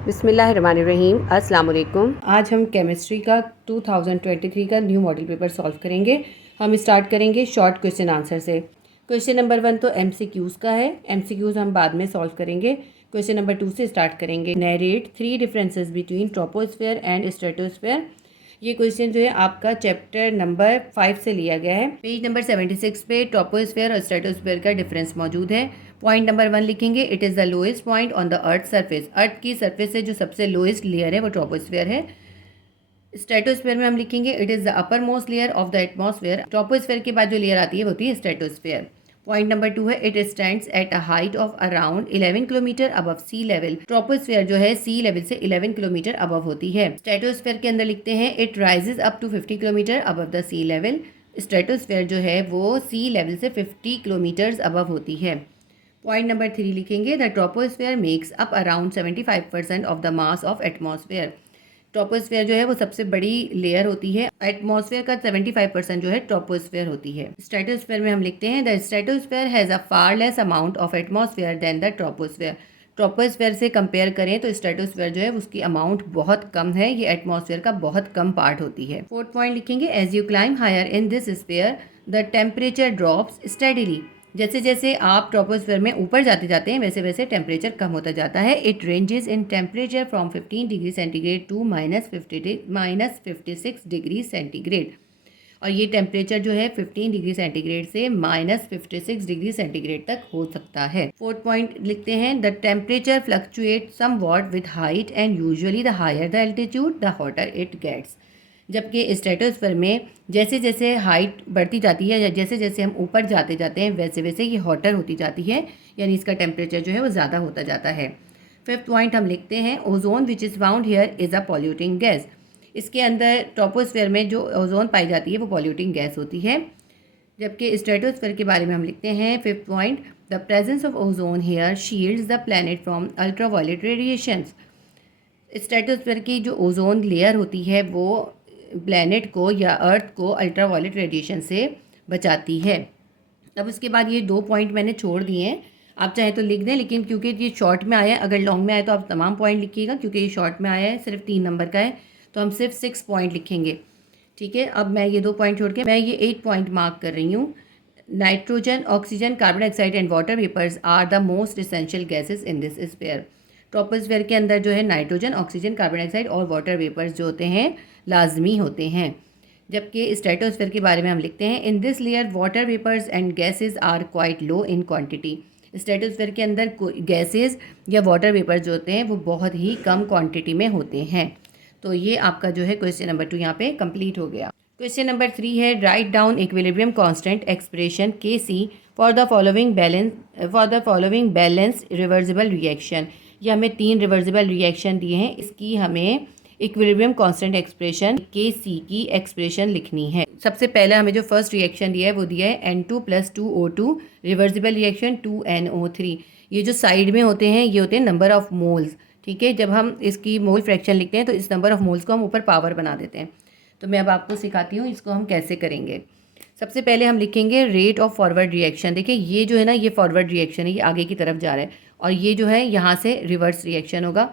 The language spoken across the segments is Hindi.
बिस्मिल्लाहिर्रहमानिर्रहीम। अस्सलाम वालेकुम। आज हम केमिस्ट्री का 2023 का न्यू मॉडल पेपर सॉल्व करेंगे। हम स्टार्ट करेंगे शॉर्ट क्वेश्चन आंसर से। क्वेश्चन नंबर 1 तो एमसीक्यूज़ का है। एमसीक्यूज़ हम बाद में सॉल्व करेंगे। क्वेश्चन नंबर 2 से स्टार्ट करेंगे। Narrate 3 differences between troposphere and stratosphere. ये क्वेश्चन जो है आपका चैप्टर नंबर 5 से लिया गया है। पेज नंबर 76 पे ट्रोपोस्फेयर और स्ट्रेटोस्फेयर का डिफरेंस मौजूद है। पॉइंट नंबर 1 लिखेंगे, it is the lowest point on the earth surface. Earth की सरफेस से जो सबसे लोएस्ट लेयर है वो ट्रोपोस्फेयर है। स्ट्रेटोस्फेयर में हम लिखेंगे, it is the upper most layer of the atmosphere. Troposphere के बाद जो लेयर आती है वो होती है स्ट्रेटोस्फेयर। पॉइंट नंबर 2 है, it stands at a height of around 11 kilometre above sea level. Troposphere जो है सी लेवल से 11 किलोमीटर अबव होती है। स्ट्रेटोस्फेयर के अंदर लिखते हैं, it rises up to 50 kilometre above the sea level. Stratosphere जो है वो सी लेवल से 50 किलोमीटर्स अबव होती है। पॉइंट नंबर 3 लिखेंगे, the troposphere makes up around 75% of the mass of atmosphere. Troposphere जो है वो सबसे बड़ी लेयर होती है। एटमॉस्फेयर का 75% जो है ट्रोपोस्फेयर होती है। स्ट्रेटोस्फेयर में हम लिखते हैं, the stratosphere has a far less amount of atmosphere than the troposphere. Troposphere से कंपेयर करें तो स्ट्रेटोस्फेयर जो है उसकी अमाउंट बहुत कम है, ये एटमॉस्फेयर का बहुत कम पार्ट होती है। 4th पॉइंट लिखेंगे, as you climb higher in this sphere the temperature drops steadily. जैसे जैसे आप ट्रोपोस्फेयर में ऊपर जाते जाते हैं वैसे वैसे टेम्परेचर कम होता जाता है। It ranges in temperature from 15 degree centigrade to -56 degree centigrade. और ये टेम्परेचर जो है 15 डिग्री सेंटीग्रेड से -56 डिग्री सेंटीग्रेड तक हो सकता है। 4th पॉइंट लिखते हैं, the temperature fluctuate somewhat with height and usually the higher the altitude the hotter it gets. जबकि स्ट्रेटोस्फेयर में जैसे जैसे हाइट बढ़ती जाती है या जैसे जैसे हम ऊपर जाते जाते हैं वैसे वैसे ये हॉटर होती जाती है, यानी इसका टेम्परेचर जो है वो ज़्यादा होता जाता है। 5th पॉइंट हम लिखते हैं, ozone which is found here is a polluting gas. इसके अंदर ट्रोपोस्फेयर में जो ओजोन पाई जाती है वो पॉल्यूटिंग गैस होती है। जबकि स्ट्रेटोस्फेयर के बारे में हम लिखते हैं 5th point, the presence of ozone here shields the planet from ultraviolet radiations. Stratosphere की जो ओजोन लेयर होती है वो प्लैनेट को या अर्थ को अल्ट्रावायलेट रेडिएशन से बचाती है। अब उसके बाद ये 2 पॉइंट मैंने छोड़ दिए हैं, आप चाहे तो लिख दें, लेकिन क्योंकि ये शॉर्ट में आया है, अगर लॉन्ग में आए तो आप तमाम पॉइंट लिखिएगा, क्योंकि ये शॉर्ट में आया है सिर्फ 3 नंबर का है तो हम सिर्फ 6 पॉइंट लिखेंगे। ठीक है, अब मैं ये 2 पॉइंट छोड़ के मैं ये 8 पॉइंट मार्क कर रही हूँ। Nitrogen, oxygen, carbon dioxide and water vapours are the most essential gases in this sphere. Troposphere के अंदर जो है नाइट्रोजन, ऑक्सीजन, कार्बन डाइऑक्साइड और वाटर वेपर्स जो होते हैं लाजमी होते हैं। जबकि स्ट्रेटोस्फेयर के बारे में हम लिखते हैं, in this layer water vapours and gases are quite low in quantity. Stratosphere के अंदर गैसेज या वाटर वेपर्स जो होते हैं वो बहुत ही कम क्वांटिटी में होते हैं। तो ये आपका जो है क्वेश्चन नंबर 2 यहाँ पे कंप्लीट हो गया। क्वेश्चन नंबर 3 है, write down equilibrium constant expression Kc for the following balance reversible reaction. ये हमें 3 रिवर्सिबल रिएक्शन दिए हैं, इसकी हमें इक्विलिब्रियम कांस्टेंट एक्सप्रेशन Kc की एक्सप्रेशन लिखनी है। सबसे पहले हमें जो फर्स्ट रिएक्शन दिया है वो दिया है N2 + 2O2 reversible reaction 2NO3। ये जो साइड में होते हैं ये होते हैं नंबर ऑफ मोल्स। ठीक है, जब हम इसकी मोल फ्रैक्शन लिखते हैं तो इस नंबर ऑफ मोल्स को हम ऊपर पावर बना देते हैं। तो मैं अब आपको सिखाती हूँ इसको हम कैसे करेंगे। सबसे पहले हम लिखेंगे रेट ऑफ फॉरवर्ड रिएक्शन। देखिए ये जो है ना, ये फॉरवर्ड रिएक्शन है, ये आगे की तरफ जा रहा है, और ये जो है यहाँ से रिवर्स रिएक्शन होगा।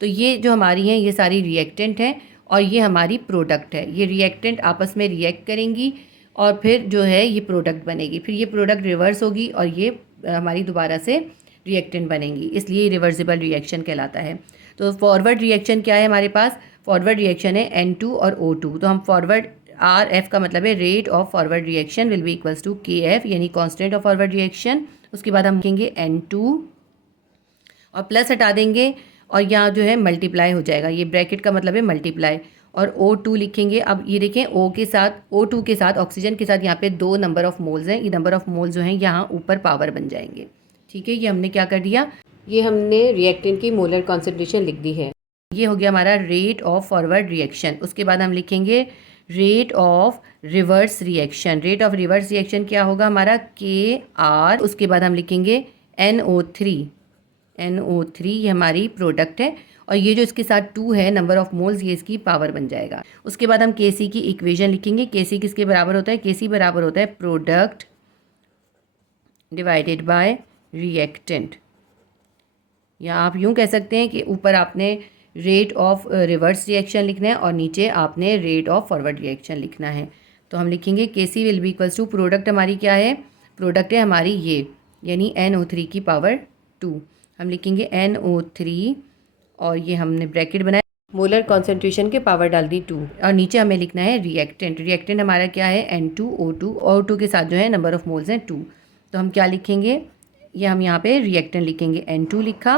तो ये जो हमारी हैं ये सारी रिएक्टेंट हैं और ये हमारी प्रोडक्ट है। ये रिएक्टेंट आपस में रिएक्ट करेंगी और फिर जो है ये प्रोडक्ट बनेगी, फिर ये प्रोडक्ट रिवर्स होगी और ये हमारी दोबारा से रिएक्टेंट बनेंगी, इसलिए रिवर्सिबल रिएक्शन कहलाता है। तो फॉरवर्ड रिएक्शन क्या है हमारे पास? फॉरवर्ड रिएक्शन है N2 और O2। तो हम फॉरवर्ड RF का मतलब है rate of forward reaction will be equals to KF, यानी कांस्टेंट ऑफ फॉरवर्ड रिएक्शन। उसके बाद हम लिखेंगे N2 और प्लस हटा देंगे और यहाँ जो है मल्टीप्लाई हो जाएगा, ये ब्रैकेट का मतलब है मल्टीप्लाई, और O2 लिखेंगे। अब ये देखें O2 के साथ ऑक्सीजन के साथ यहाँ पे 2 नंबर ऑफ मोल्स हैं, ये नंबर ऑफ मोल्स जो हैं यहाँ ऊपर पावर बन जाएंगे। ठीक है, ये हमने क्या कर दिया, ये हमने रिएक्टेंट की मोलर कॉन्सेंट्रेशन लिख दी है। ये हो गया हमारा रेट ऑफ फॉरवर्ड रिएक्शन। उसके बाद हम लिखेंगे rate of reverse reaction. Rate of reverse reaction क्या होगा हमारा KR। उसके बाद हम लिखेंगे NO3। ये हमारी प्रोडक्ट है और ये जो इसके साथ 2 है नंबर ऑफ मोल्स, ये इसकी पावर बन जाएगा। उसके बाद हम Kc की इक्वेशन लिखेंगे। Kc किसके बराबर होता है? Kc बराबर होता है प्रोडक्ट डिवाइडेड बाय रिएक्टेंट, या आप यूँ कह सकते हैं कि ऊपर आपने रेट ऑफ रिवर्स रिएक्शन लिखना है और नीचे आपने रेट ऑफ फॉरवर्ड रिएक्शन लिखना है। तो हम लिखेंगे KC will be equals to, product हमारी क्या है, प्रोडक्ट है हमारी ये, यानी NO3 की पावर 2। हम लिखेंगे NO3 और ये हमने ब्रैकेट बनाया, मोलर कॉन्सेंट्रेशन के पावर डाल दी 2, और नीचे हमें लिखना है रिएक्टेंट। रिएक्टेंट हमारा क्या है N2O2, O2 के साथ जो है नंबर ऑफ मोल्स हैं 2। तो हम क्या लिखेंगे, ये हम यहाँ पे रिएक्टेंट लिखेंगे, N2 लिखा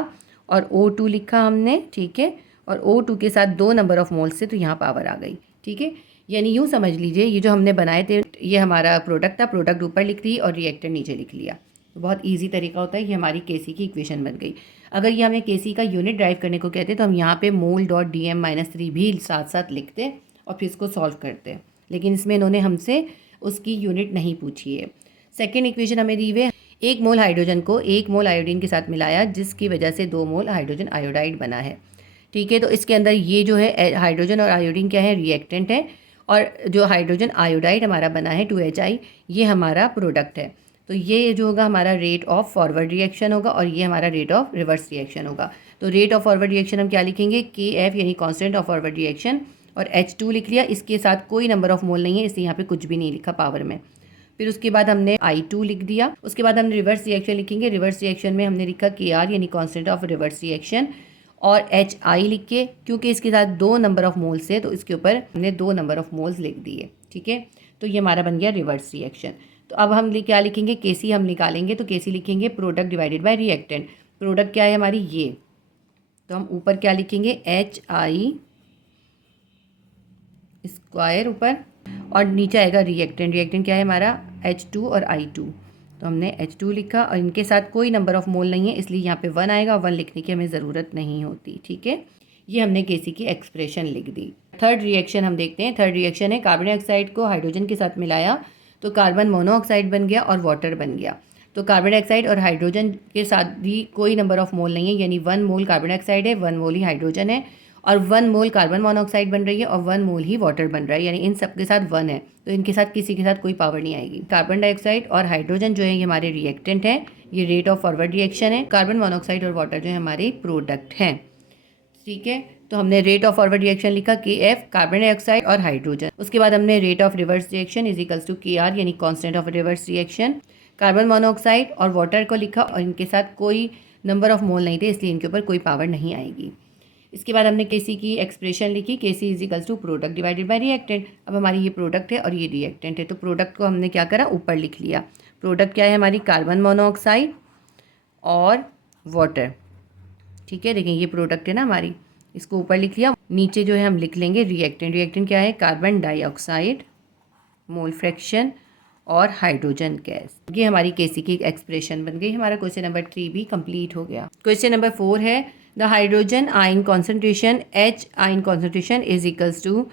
और O2 लिखा हमने, ठीक है, और O2 के साथ 2 नंबर ऑफ मोल्स से, तो यहाँ पावर आ गई, ठीक है। यानी यूँ समझ लीजिए ये जो हमने बनाए थे ये हमारा प्रोडक्ट था, प्रोडक्ट ऊपर लिख दी और रिएक्टेंट नीचे लिख लिया। तो बहुत ईजी तरीका होता है, ये हमारी KC की इक्वेशन बन गई। अगर ये हमें KC का यूनिट ड्राइव करने को कहते तो हम यहाँ पे मोल डॉट DM-3 भी साथ साथ लिखते और फिर इसको सॉल्व करते, लेकिन इसमें इन्होंने हमसे उसकी यूनिट नहीं पूछी है। सेकेंड इक्वेशन हमें दी हुई है, 1 मोल हाइड्रोजन को 1 मोल आयोडीन के साथ मिलाया जिसकी वजह से 2 मोल हाइड्रोजन आयोडाइड बना है, ठीक है। तो इसके अंदर ये जो है हाइड्रोजन और आयोडीन क्या है, रिएक्टेंट है, और जो हाइड्रोजन आयोडाइड हमारा बना है 2HI, ये हमारा प्रोडक्ट है। तो ये जो होगा हमारा रेट ऑफ फॉरवर्ड रिएक्शन होगा और ये हमारा रेट ऑफ रिवर्स रिएक्शन होगा। तो रेट ऑफ फॉरवर्ड रिएक्शन हम क्या लिखेंगे, KF यानी कांस्टेंट ऑफ फॉरवर्ड रिएक्शन, और H2 लिख लिया, इसके साथ कोई नंबर ऑफ मोल नहीं है इसलिए यहाँ पे कुछ भी नहीं लिखा पावर में। फिर उसके बाद हमने I2 लिख दिया, उसके बाद हमने रिवर्स रिएक्शन लिखेंगे। रिवर्स रिएक्शन में हमने लिखा KR यानी कांस्टेंट ऑफ रिवर्स रिएक्शन, और HI लिख के, क्योंकि इसके साथ 2 नंबर ऑफ मोल्स है तो इसके ऊपर हमने 2 नंबर ऑफ मोल्स लिख दिए, ठीक है। तो ये हमारा बन गया रिवर्स रिएक्शन। तो अब हम क्या लिखेंगे, KC हम निकालेंगे, तो KC लिखेंगे product divided by reactant. Product क्या है हमारी ये, तो हम ऊपर क्या लिखेंगे HI स्क्वायर ऊपर, और नीचे आएगा रिएक्टेंट। रिएक्टेंट क्या है हमारा H2 और I2, तो हमने H2 लिखा और इनके साथ कोई नंबर ऑफ मोल नहीं है इसलिए यहाँ पे 1 आएगा, 1 लिखने की हमें ज़रूरत नहीं होती, ठीक है। ये हमने KC की एक्सप्रेशन लिख दी। थर्ड रिएक्शन हम देखते हैं। थर्ड रिएक्शन है, कार्बन डाइऑक्साइड को हाइड्रोजन के साथ मिलाया तो कार्बन मोनोऑक्साइड बन गया और वाटर बन गया। तो कार्बन डाइऑक्साइड और हाइड्रोजन के साथ भी कोई नंबर ऑफ मोल नहीं है, यानी 1 मोल कार्बन डाइऑक्साइड है, 1 मोल ही हाइड्रोजन है, और 1 मोल कार्बन मोनोऑक्साइड बन रही है और 1 मोल ही वाटर बन रहा है, यानी इन सब के साथ 1 है, तो इनके साथ किसी के साथ कोई पावर नहीं आएगी। कार्बन डाइऑक्साइड और हाइड्रोजन जो है ये हमारे रिएक्टेंट हैं, ये रेट ऑफ फॉरवर्ड रिएक्शन है। कार्बन मोनोऑक्साइड और वाटर जो है हमारे प्रोडक्ट हैं, ठीक है। तो हमने रेट ऑफ फॉरवर्ड रिएक्शन लिखा KF, कार्बन डाइऑक्साइड और हाइड्रोजन। उसके बाद हमने rate of reverse reaction is equals to KR यानी constant of reverse reaction. Carbon monoxide और वाटर को लिखा और इनके साथ कोई नंबर ऑफ मोल नहीं थे इसलिए इनके ऊपर कोई पावर नहीं आएगी। इसके बाद हमने KC की एक्सप्रेशन लिखी, KC is equals to product divided by reactant. अब हमारी ये प्रोडक्ट है और ये रिएक्टेंट है, तो प्रोडक्ट को हमने क्या करा, ऊपर लिख लिया। प्रोडक्ट क्या है हमारी, कार्बन मोनोऑक्साइड और वाटर, ठीक है। देखिए ये प्रोडक्ट है ना हमारी, इसको ऊपर लिख लिया। नीचे जो है हम लिख लेंगे रिएक्टेंट। रिएक्टेंट क्या है, कार्बन डाइऑक्साइड, मोल फ्रैक्शन और हाइड्रोजन गैस। ये हमारी KC की एक्सप्रेशन बन गई। हमारा क्वेश्चन नंबर 3 भी कंप्लीट हो गया। क्वेश्चन नंबर 4 है, the hydrogen ion concentration H ion concentration is equals to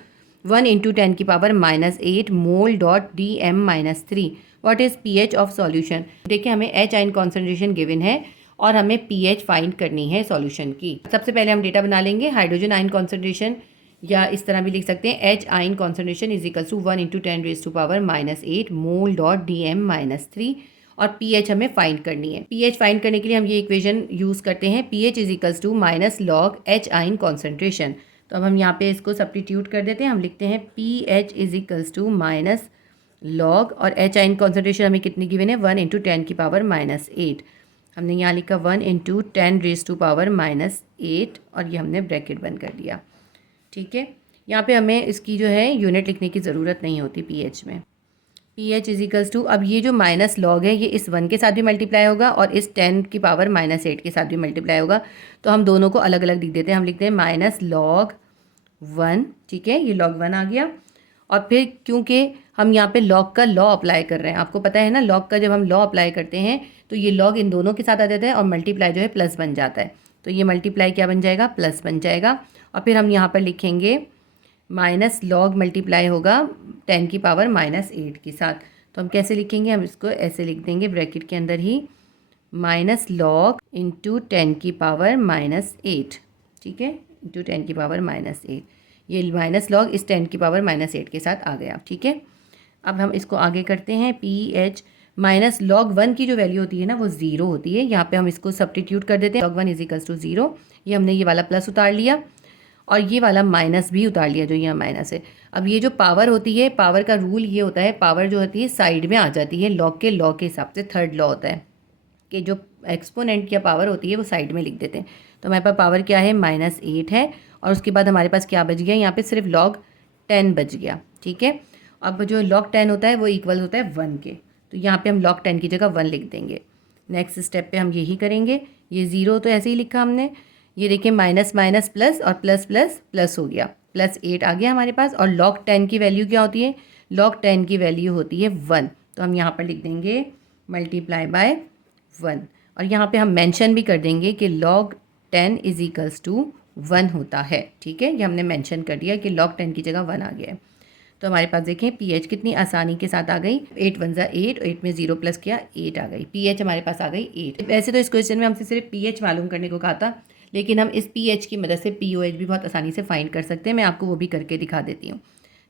1 into 10 की power -8 mole dot DM-3। What is pH of solution. देखिए हमें H आयन कॉन्सेंट्रेशन गिवन है और हमें pH फाइंड करनी है सॉल्यूशन की। सबसे पहले हम डेटा बना लेंगे। हाइड्रोजन आयन कॉन्सेंट्रेशन, या इस तरह भी लिख सकते हैं, H ion concentration is equal to 1 into 10 raise to power -8 mole dot DM-3, और pH हमें फाइंड करनी है। pH फाइंड करने के लिए हम ये इक्वेशन यूज़ करते हैं, pH is equals to minus log H ion concentration. तो अब हम यहाँ पे इसको सब्स्टिट्यूट कर देते हैं। हम लिखते हैं pH is equals to minus log, और H आयन कॉन्सेंट्रेशन हमें कितनी गिवन है, 1 इंटू 10 की पावर -8। हमने यहाँ लिखा 1 इंटू 10 रेज टू पावर -8, और ये हमने ब्रैकेट बंद कर दिया, ठीक है। यहाँ पे हमें इसकी जो है यूनिट लिखने की ज़रूरत नहीं होती pH में। pH इज इक्वल्स टू, अब ये जो माइनस लॉग है ये इस 1 के साथ भी मल्टीप्लाई होगा और इस 10 की पावर -8 के साथ भी मल्टीप्लाई होगा, तो हम दोनों को अलग अलग लिख देते हैं। हम लिखते हैं माइनस लॉग 1, ठीक है, ये log 1 आ गया। और फिर क्योंकि हम यहाँ पे लॉग का लॉ अप्लाई कर रहे हैं, आपको पता है ना, लॉग का जब हम लॉ अप्लाई करते हैं तो ये लॉग इन दोनों के साथ आ जाता है और मल्टीप्लाई जो है प्लस बन जाता है, तो ये मल्टीप्लाई क्या बन जाएगा, प्लस बन जाएगा। और फिर हम यहाँ पर लिखेंगे माइनस लॉग मल्टीप्लाई होगा 10 की पावर -8 के साथ, तो हम कैसे लिखेंगे, हम इसको ऐसे लिख देंगे ब्रैकेट के अंदर ही, माइनस लॉग इंटू 10 की पावर -8, ठीक है, इंटू 10 की पावर -8। ये माइनस लॉग इस 10 की पावर -8 के साथ आ गया, ठीक है। अब हम इसको आगे करते हैं, pH माइनस log 1 की जो वैल्यू होती है ना वो 0 होती है। यहाँ पे हम इसको सब्स्टिट्यूट कर देते हैं, log 1 इजिकल्स टू 0। ये हमने ये वाला प्लस उतार लिया और ये वाला माइनस भी उतार लिया जो यहाँ माइनस है। अब ये जो पावर होती है, पावर का रूल ये होता है, पावर जो होती है साइड में आ जाती है, लॉग के हिसाब से थर्ड लॉ होता है कि जो एक्सपोनेंट या पावर होती है वो साइड में लिख देते हैं। तो हमारे पास पावर क्या है, -8 है और उसके बाद हमारे पास क्या बच गया, यहाँ पे सिर्फ log 10 बच गया। ठीक है, अब जो log 10 होता है वो इक्वल होता है 1 के, तो यहाँ पे हम log 10 की जगह 1 लिख देंगे। नेक्स्ट स्टेप पे हम यही करेंगे। ये 0 तो ऐसे ही लिखा हमने, ये देखिए माइनस माइनस प्लस और प्लस प्लस प्लस हो गया, +8 आ गया हमारे पास। और log 10 की वैल्यू क्या होती है, log 10 की वैल्यू होती है 1, तो हम यहाँ पर लिख देंगे मल्टीप्लाई बाय 1। और यहाँ पे हम मेंशन भी कर देंगे कि log 10 इजिकल्स टू 1 होता है। ठीक है, ये हमने मेंशन कर दिया कि log 10 की जगह 1 आ गया है। तो हमारे पास देखें pH कितनी आसानी के साथ आ गई, 8 × 1 = 8, 8 में 0 प्लस किया 8 आ गई, pH हमारे पास आ गई 8। वैसे तो इस क्वेश्चन में हमसे सिर्फ pH मालूम करने को कहा था, लेकिन हम इस pH की मदद से pOH भी बहुत आसानी से फाइंड कर सकते हैं। मैं आपको वो भी करके दिखा देती हूँ।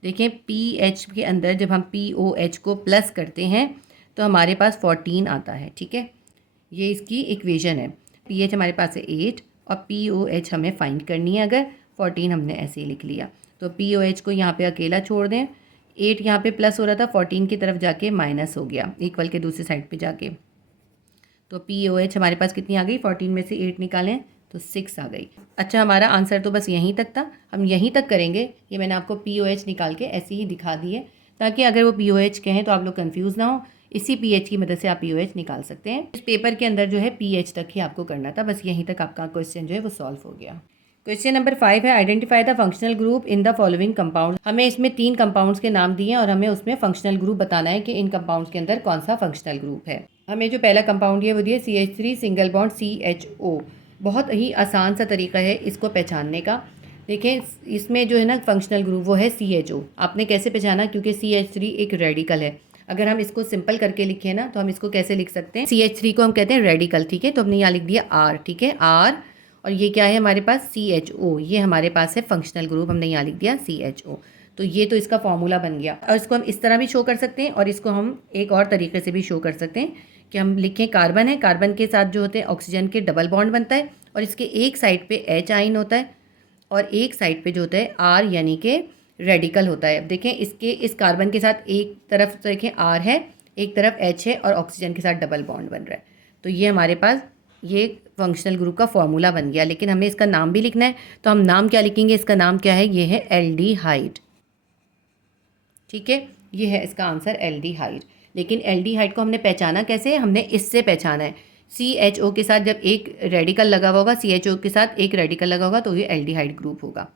देखें pH के अंदर जब हम pOH को प्लस करते हैं तो हमारे पास 14 आता है। ठीक है, ये इसकी इक्वेशन है। pH हमारे पास है 8 और pOH हमें फाइंड करनी है। अगर 14 हमने ऐसे ही लिख लिया तो pOH को यहाँ पे अकेला छोड़ दें, 8 यहाँ पे प्लस हो रहा था, 14 की तरफ जाके माइनस हो गया, इक्वल के दूसरी साइड पे जाके। तो pOH हमारे पास कितनी आ गई, 14 में से 8 निकालें तो 6 आ गई। अच्छा, हमारा आंसर तो बस यहीं तक था, हम यहीं तक करेंगे। ये मैंने आपको pOH निकाल के ऐसे ही दिखा दी है ताकि अगर वो pOH कहें तो आप लोग कंफ्यूज ना हो। इसी pH की मदद से आप pOH निकाल सकते हैं। इस पेपर के अंदर जो है pH तक ही आपको करना था, बस यहीं तक आपका क्वेश्चन जो है वो सॉल्व हो गया। क्वेश्चन नंबर 5 है, identify the functional group in the following compound. हमें इसमें 3 कंपाउंड्स के नाम दिए हैं और हमें उसमें फंक्शनल ग्रुप बताना है कि इन कंपाउंड्स के अंदर कौन सा फंक्शनल ग्रुप है। हमें जो पहला कंपाउंड है वो दिया CH3 सिंगल बॉन्ड CHO। बहुत ही आसान सा तरीका है इसको पहचानने का। देखें, इसमें जो है ना फंक्शनल ग्रुप वो है CHO। आपने कैसे पहचाना, क्योंकि CH3 एक रेडिकल है। अगर हम इसको सिंपल करके लिखें ना तो हम इसको कैसे लिख सकते हैं, CH3 को हम कहते हैं रेडिकल। ठीक है, तो हमने यहाँ लिख दिया R। ठीक है, R, और ये क्या है हमारे पास CHO, ये हमारे पास है फंक्शनल ग्रुप, हमने यहाँ लिख दिया CHO। तो ये तो इसका फॉर्मूला बन गया। और इसको हम इस तरह भी शो कर सकते हैं और इसको हम एक और तरीके से भी शो कर सकते हैं कि हम लिखें कार्बन है, कार्बन के साथ जो होते हैं ऑक्सीजन के डबल बॉन्ड बनता है और इसके एक साइड पे H आइन होता है और एक साइड पे जो होता है R यानी कि रेडिकल होता है। अब देखें, इसके इस कार्बन के साथ एक तरफ तो देखें R है, एक तरफ H है और ऑक्सीजन के साथ डबल बॉन्ड बन रहा है। तो ये हमारे पास ये फंक्शनल ग्रुप का फॉर्मूला बन गया। लेकिन हमें इसका नाम भी लिखना है, तो हम नाम क्या लिखेंगे, इसका नाम क्या है, ये है एल्डिहाइड। ठीक है, ये है इसका आंसर एल्डिहाइड। लेकिन एल्डिहाइड को हमने पहचाना कैसे, हमने इससे पहचाना है। CHO के साथ जब एक रेडिकल लगा हुआ होगा, CHO के साथ एक रेडिकल लगा होगा तो ये एल्डिहाइड ग्रुप होगा।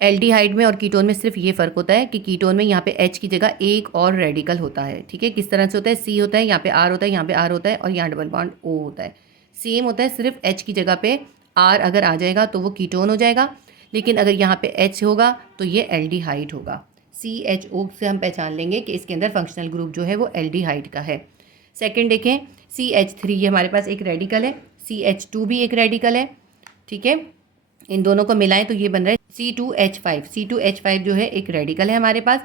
एल्डिहाइड में और कीटोन में सिर्फ ये फ़र्क होता है कि कीटोन में यहाँ पे H की जगह एक और रेडिकल होता है। ठीक है, किस तरह से होता है, C होता है, यहाँ पे R होता है, यहाँ पे R होता है और यहाँ डबल बॉन्ड O होता है। सेम होता है, सिर्फ H की जगह पे R अगर आ जाएगा तो वो कीटोन हो जाएगा, लेकिन अगर यहाँ पे H होगा तो ये एल्डिहाइड होगा। CHO से हम पहचान लेंगे कि इसके अंदर फंक्शनल ग्रुप जो है वो एल्डिहाइड का है। सेकंड देखें, CH3 ये हमारे पास एक रेडिकल है, CH2 भी एक रेडिकल है। ठीक है, इन दोनों को मिलाएं तो ये बन रहा है C2H5। C2H5 जो है एक रेडिकल है हमारे पास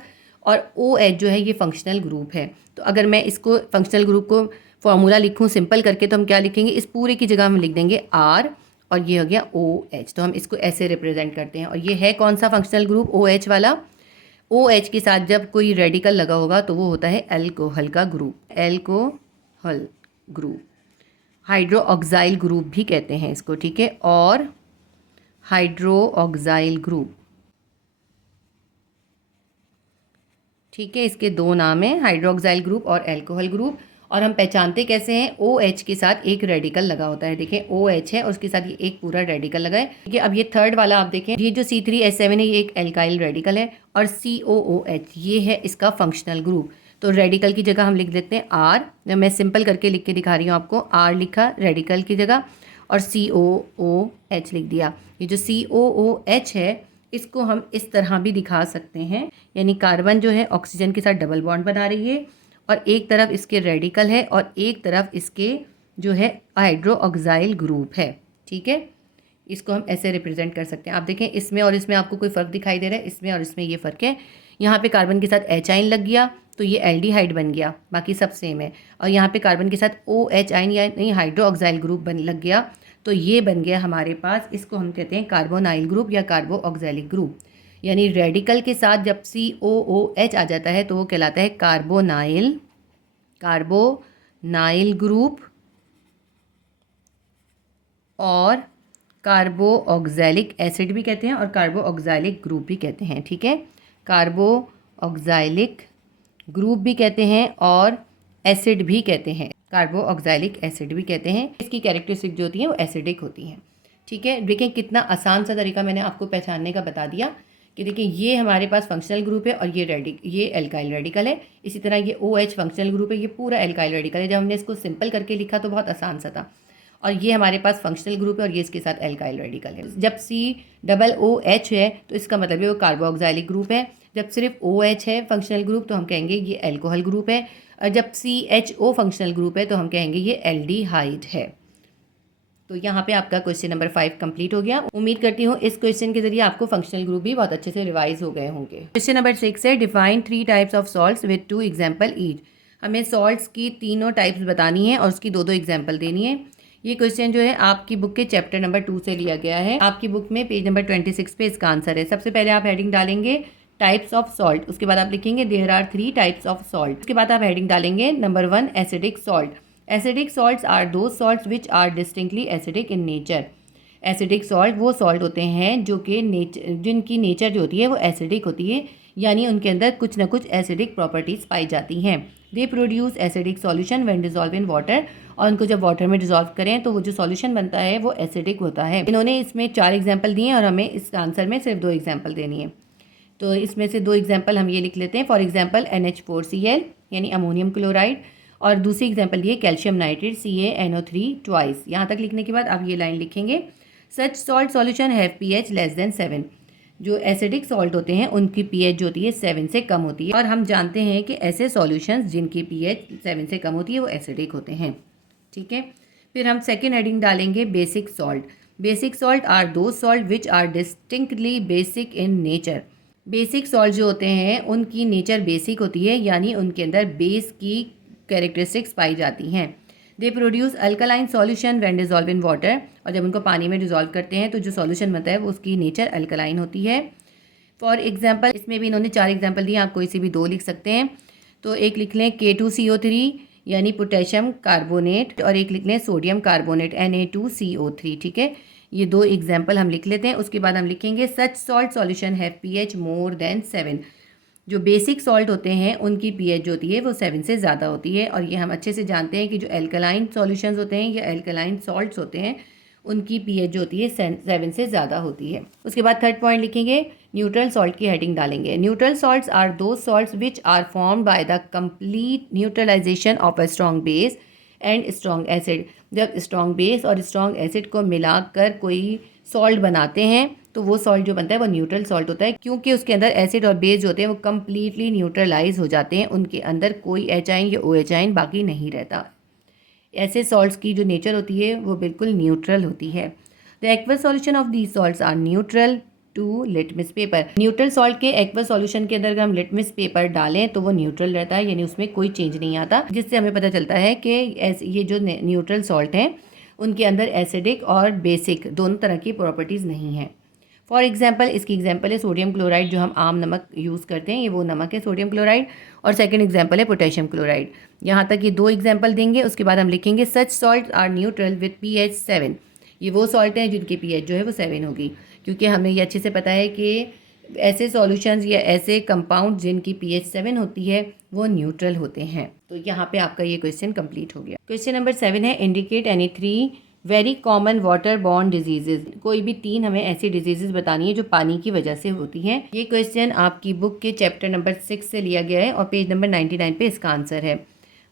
और OH जो है ये फंक्शनल ग्रुप है। तो अगर मैं इसको फंक्शनल ग्रुप को फॉर्मूला लिखूं सिंपल करके तो हम क्या लिखेंगे, इस पूरे की जगह हम लिख देंगे R और ये हो गया OH। तो हम इसको ऐसे रिप्रेजेंट करते हैं। और ये है कौन सा फंक्शनल ग्रुप, OH वाला। OH के साथ जब कोई रेडिकल लगा होगा तो वो होता है एल्कोहल का group, alcohol group, hydroxyl group भी कहते हैं इसको। ठीक है, और हाइड्रोक्साइल ग्रुप। ठीक है, इसके दो नाम हैं, हाइड्रोक्साइल ग्रुप और अल्कोहल ग्रुप। और हम पहचानते कैसे हैं, OH के साथ एक रेडिकल लगा होता है। देखें, OH है और उसके साथ ये एक पूरा रेडिकल लगा है। ठीक है, अब ये थर्ड वाला आप देखें, ये जो C3H7 है ये एक एल्काइल रेडिकल है और COOH ये है इसका फंक्शनल ग्रुप। तो रेडिकल की जगह हम लिख देते हैं R। मैं सिंपल करके लिख के दिखा रही हूँ आपको, R लिखा रेडिकल की जगह और COOH लिख दिया। ये जो COOH है इसको हम इस तरह भी दिखा सकते हैं, यानी कार्बन जो है ऑक्सीजन के साथ डबल बॉन्ड बना रही है और एक तरफ इसके रेडिकल है और एक तरफ इसके जो है हाइड्रोक्साइल ग्रुप है। ठीक है, इसको हम ऐसे रिप्रेजेंट कर सकते हैं। आप देखें, इसमें और इसमें आपको कोई फ़र्क दिखाई दे रहा है, इसमें और इसमें ये फ़र्क है। यहाँ पे कार्बन के साथ H आइन लग गया तो ये एल्डिहाइड बन गया, बाकी सब सेम है। और यहाँ पे कार्बन के साथ OH आयन यानी हाइड्रोक्साइल ग्रुप बन लग गया, तो ये बन गया हमारे पास, इसको हम कहते हैं कार्बोनाइल ग्रुप या कार्बोऑक्सैलिक ग्रुप। यानी रेडिकल के साथ जब COOH आ जाता है तो वो कहलाता है कार्बोनाइल ग्रुप और कार्बोऑक्सैलिक एसिड भी कहते हैं और कार्बोऑक्सैलिक ग्रुप भी कहते हैं। ठीक है, कार्बोऑक्सैलिक ग्रुप भी कहते हैं और एसिड भी कहते हैं, कार्बोऑक्सैलिक एसिड भी कहते हैं। इसकी कैरेक्टरिस्टिक जो होती है वो एसिडिक होती हैं। ठीक है, देखिए कितना आसान सा तरीका मैंने आपको पहचानने का बता दिया कि देखिए ये हमारे पास फंक्शनल ग्रुप है और ये एल्काइल रेडिकल है। इसी तरह ये OH फंक्शनल ग्रुप है, ये पूरा एल्काइल रेडिकल है। जब हमने इसको सिंपल करके लिखा तो बहुत आसान सा था। और ये हमारे पास फंक्शनल ग्रुप है और ये इसके साथ एल्काइल रेडिकल है। जब COOH है तो इसका मतलब है वो कार्बोऑक्सैलिक ग्रुप है। जब सिर्फ OH है फंक्शनल ग्रुप तो हम कहेंगे ये एल्कोहल ग्रुप है। और जब CHO फंक्शनल ग्रुप है तो हम कहेंगे ये एल्डिहाइड है। तो यहाँ पे आपका क्वेश्चन नंबर 5 कंप्लीट हो गया। उम्मीद करती हूँ इस क्वेश्चन के जरिए आपको फंक्शनल ग्रुप भी बहुत अच्छे से रिवाइज हो गए होंगे। क्वेश्चन नंबर 6 है define 3 types of salts with 2 example each. हमें सॉल्ट्स की तीनों टाइप्स बतानी है और उसकी 2 एग्जाम्पल देनी है। ये क्वेश्चन जो है आपकी बुक के चैप्टर नंबर 2 से लिया गया है। आपकी बुक में पेज नंबर 26 पे इसका आंसर है। सबसे पहले आप हेडिंग डालेंगे टाइप्स ऑफ सॉल्ट, उसके बाद आप लिखेंगे there are 3 types of salt. उसके बाद आप हेडिंग डालेंगे number 1 acidic salt. Acidic salts are those salts which are distinctly acidic in nature. Acidic salt वो सॉल्ट होते हैं जो कि जिनकी नेचर जो होती है वो एसिडिक होती है, यानी उनके अंदर कुछ ना कुछ एसिडिक प्रॉपर्टीज़ पाई जाती हैं। They produce acidic solution when dissolve in water, और उनको जब वाटर में डिजॉल्व करें तो वो जो सॉल्यूशन बनता है वो एसिडिक होता है। इन्होंने इसमें 4 एग्जाम्पल दिए और हमें इस आंसर में सिर्फ 2 एग्जाम्पल देनी है। तो इसमें से 2 एग्जाम्पल हम ये लिख लेते हैं। फॉर एग्जाम्पल NH4Cl यानी अमोनियम क्लोराइड, और दूसरी एग्जाम्पल ये कैल्शियम नाइट्रेट CaNO3 ट्वाइस। यहाँ तक लिखने के बाद आप ये लाइन लिखेंगे such salt solution have pH less than 7। जो एसिडिक सॉल्ट होते हैं उनकी pH जो होती है 7 से कम होती है, और हम जानते हैं कि ऐसे सॉल्यूशंस जिनकी pH 7 से कम होती है वो एसिडिक होते हैं। ठीक है, फिर हम सेकेंड हेडिंग डालेंगे basic salt. Basic salt are those salt which are distinctly basic in nature. Basic salt जो होते हैं उनकी नेचर बेसिक होती है, यानी उनके अंदर बेस की कैरेक्टरिस्टिक्स पाई जाती हैं। They produce alkaline solution when dissolve in water, और जब उनको पानी में डिजॉल्व करते हैं तो जो सॉल्यूशन बनता है वो उसकी नेचर अल्कलाइन होती है। फॉर एग्जांपल इसमें भी इन्होंने 4 एग्जांपल दिए, आप कोई से भी 2 लिख सकते हैं। तो एक लिख लें K2CO3 यानी पोटेशियम कार्बोनेट, और एक लिख लें सोडियम कार्बोनेट Na2CO3। ठीक है, ये 2 एग्जाम्पल हम लिख लेते हैं। उसके बाद हम लिखेंगे such salt solution have pH more than 7। जो बेसिक सॉल्ट होते हैं उनकी pH जो होती है वो 7 से ज़्यादा होती है, और ये हम अच्छे से जानते हैं कि जो एल्कलाइन सॉल्यूशंस होते हैं या एल्कलाइन सॉल्ट्स होते हैं उनकी pH जो होती है 7 से ज़्यादा होती है। उसके बाद थर्ड पॉइंट लिखेंगे न्यूट्रल सॉल्ट की हेडिंग डालेंगे। Neutral salts are those salts which are formed by the complete neutralisation of a strong base and strong acid. जब स्ट्रॉन्ग बेस और स्ट्रॉन्ग एसिड को मिलाकर कोई सॉल्ट बनाते हैं तो वो सॉल्ट जो बनता है वो न्यूट्रल सॉल्ट होता है, क्योंकि उसके अंदर एसिड और बेस जो होते हैं वो कम्प्लीटली न्यूट्रलाइज हो जाते हैं, उनके अंदर कोई H आयन या OH आयन बाकी नहीं रहता। ऐसे सॉल्ट्स की जो नेचर होती है वो बिल्कुल न्यूट्रल होती है। The aqueous solution of these salts are neutral to litmus paper. Neutral salt के एक्वस सॉल्यूशन के अंदर अगर हम लिटमस पेपर डालें तो वो न्यूट्रल रहता है, यानी उसमें कोई चेंज नहीं आता, जिससे हमें पता चलता है कि ये जो न्यूट्रल सॉल्ट हैं उनके अंदर एसिडिक और बेसिक दोनों तरह की प्रॉपर्टीज़ नहीं हैं। फॉर एग्जाम्पल इसकी एग्जाम्पल है सोडियम क्लोराइड, जो हम आम नमक यूज़ करते हैं, ये वो नमक है सोडियम क्लोराइड। और सेकंड एग्जाम्पल है पोटेशियम क्लोराइड। यहाँ तक ये 2 एग्जाम्पल देंगे। उसके बाद हम लिखेंगे such salt are neutral with pH 7। ये वो सॉल्ट हैं जिनकी pH जो है वो 7 होगी, क्योंकि हमें ये अच्छे से पता है कि ऐसे सॉल्यूशंस या ऐसे कंपाउंड जिनकी pH 7 होती है वो न्यूट्रल होते हैं। तो यहाँ पे आपका ये क्वेश्चन कंप्लीट हो गया। क्वेश्चन नंबर 7 है indicate any 3 very common water borne diseases. कोई भी 3 हमें ऐसी डिजीजेज बतानी है जो पानी की वजह से होती हैं। ये क्वेश्चन आपकी बुक के चैप्टर नंबर 6 से लिया गया है और पेज नंबर 99 पे इसका आंसर है।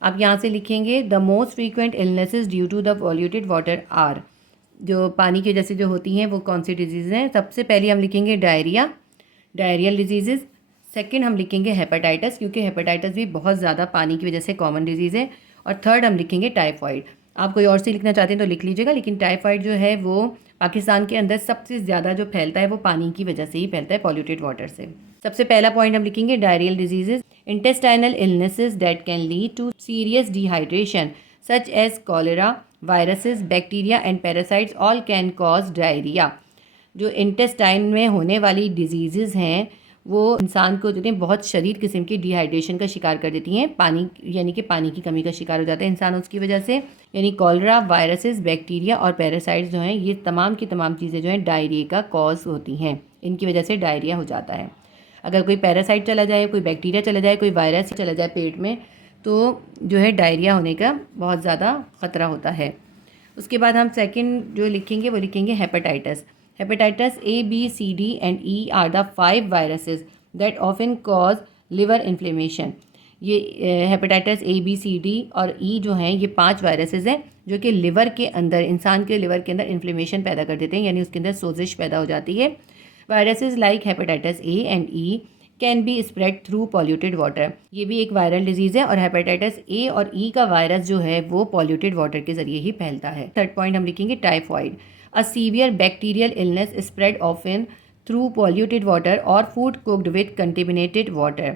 आप यहाँ से लिखेंगे the most frequent illnesses due to the polluted water are. जो पानी की वजह से जो होती हैं वो कौन सी डिजीज़ हैं। सबसे पहले हम लिखेंगे डायरिया, डायरियल डिजीज़। सेकंड हम लिखेंगे हेपेटाइटिस, क्योंकि हेपेटाइटिस भी बहुत ज़्यादा पानी की वजह से कॉमन डिजीज़ है। और थर्ड हम लिखेंगे टाइफॉइड। आप कोई और से लिखना चाहते हैं तो लिख लीजिएगा, लेकिन टाइफॉइड जो है वो पाकिस्तान के अंदर सबसे ज़्यादा जो फैलता है वो पानी की वजह से ही फैलता है, पॉल्यूटेड वाटर से। सबसे पहला पॉइंट हम लिखेंगे diarrhoeal diseases. Intestinal illnesses that can lead to serious dehydration such as cholera, viruses, bacteria and parasites all can cause diarrhea. जो इंटेस्टाइन में होने वाली डिजीज़ हैं वो इंसान को जो है बहुत शदीद किस्म की डिहाइड्रेशन का शिकार कर देती हैं, पानी यानी कि पानी की कमी का शिकार हो जाता है इंसान उसकी वजह से। यानी कॉलरा, वायरसेस, बैक्टीरिया और पैरासाइट्स जो हैं ये तमाम की तमाम चीज़ें जो हैं डायरिया का कॉज होती हैं, इनकी वजह से डायरिया हो जाता है। अगर कोई पैरासाइट चला जाए, कोई बैक्टीरिया चला जाए, कोई वायरस चला जाए पेट में, तो जो है डायरिया होने का बहुत ज़्यादा ख़तरा होता है। उसके बाद हम सेकंड जो लिखेंगे वो लिखेंगे hepatitis. Hepatitis A, B, C, D and E are the 5 viruses that often cause liver inflammation. ये hepatitis A, B, C, D और E जो हैं ये 5 वायरसेस हैं जो कि लिवर के अंदर, इंसान के लिवर के अंदर इन्फ्लेमेशन पैदा कर देते हैं, यानी उसके अंदर सोजिश पैदा हो जाती है। Viruses like hepatitis A and E can be spread through polluted water. ये भी एक वायरल डिजीज़ है और हेपेटाइटिस A और E का वायरस जो है वो पॉल्यूटेड वाटर के ज़रिए ही फैलता है। थर्ड पॉइंट हम लिखेंगे typhoid. A severe bacterial illness spread often through polluted water or food cooked with contaminated water.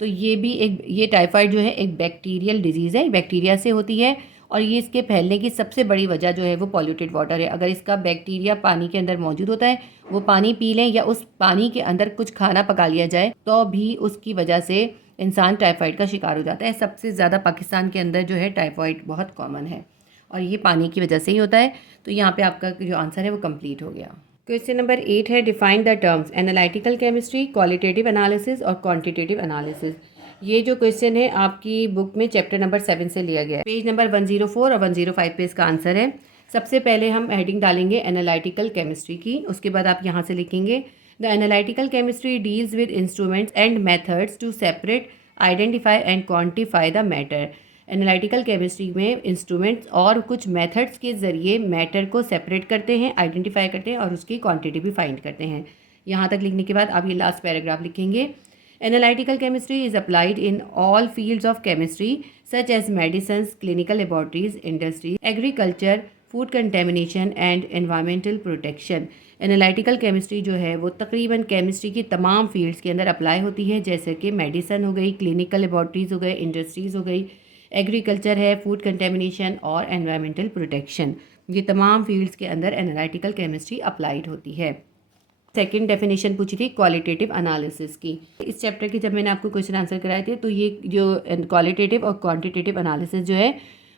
तो ये टाइफाइड जो है एक बैक्टीरियल डिजीज़ है, बैक्टीरिया से होती है और ये इसके फैलने की सबसे बड़ी वजह जो है वो पॉल्यूटेड वाटर है। अगर इसका बैक्टीरिया पानी के अंदर मौजूद होता है, वो पानी पी लें या उस पानी के अंदर कुछ खाना पका लिया जाए तो भी उसकी वजह से इंसान टाइफाइड का शिकार हो जाता है। सबसे ज़्यादा पाकिस्तान के अंदर जो है टाइफाइड बहुत कॉमन है और ये पानी की वजह से ही होता है। तो यहाँ पे आपका जो आंसर है वो कंप्लीट हो गया। क्वेश्चन नंबर 8 है define the terms analytical chemistry, qualitative analysis और क्वांटिटेटिव एनालिसिस। ये जो क्वेश्चन है आपकी बुक में चैप्टर नंबर 7 से लिया गया है। पेज नंबर 104 और 105 पे इसका आंसर है। सबसे पहले हम हेडिंग डालेंगे एनालिटिकल केमिस्ट्री की, उसके बाद आप यहाँ से लिखेंगे the analytical chemistry deals with instruments and methods to separate, identify and quantify the matter. Analytical chemistry में इंस्ट्रूमेंट्स और कुछ मेथड्स के ज़रिए मैटर को सेपरेट करते हैं, आइडेंटिफाई करते हैं और उसकी क्वांटिटी भी फाइंड करते हैं। यहाँ तक लिखने के बाद आप ये लास्ट पैराग्राफ लिखेंगे। Analytical chemistry is applied in all fields of chemistry such as medicine, clinical laboratories, industry, agriculture, food contamination and environmental protection. Analytical chemistry जो है वो तकरीबन केमिस्ट्री की तमाम फील्ड्स के अंदर अप्लाई होती है, जैसे कि मेडिसिन हो गई, क्लिनिकल लेबॉर्ट्रीज हो गए, इंडस्ट्रीज़ हो गई, एग्रीकल्चर है, फूड कंटेमिनेशन और एनवायरमेंटल प्रोटेक्शन। ये तमाम फील्ड्स के अंदर एनालिटिकल केमिस्ट्री अप्लाइड होती है। सेकंड डेफिनेशन पूछी थी क्वालिटेटिव एनालिसिस की। इस चैप्टर की जब मैंने आपको क्वेश्चन आंसर कराए थे तो ये जो क्वालिटेटिव और क्वांटिटेटिव एनालिसिस जो है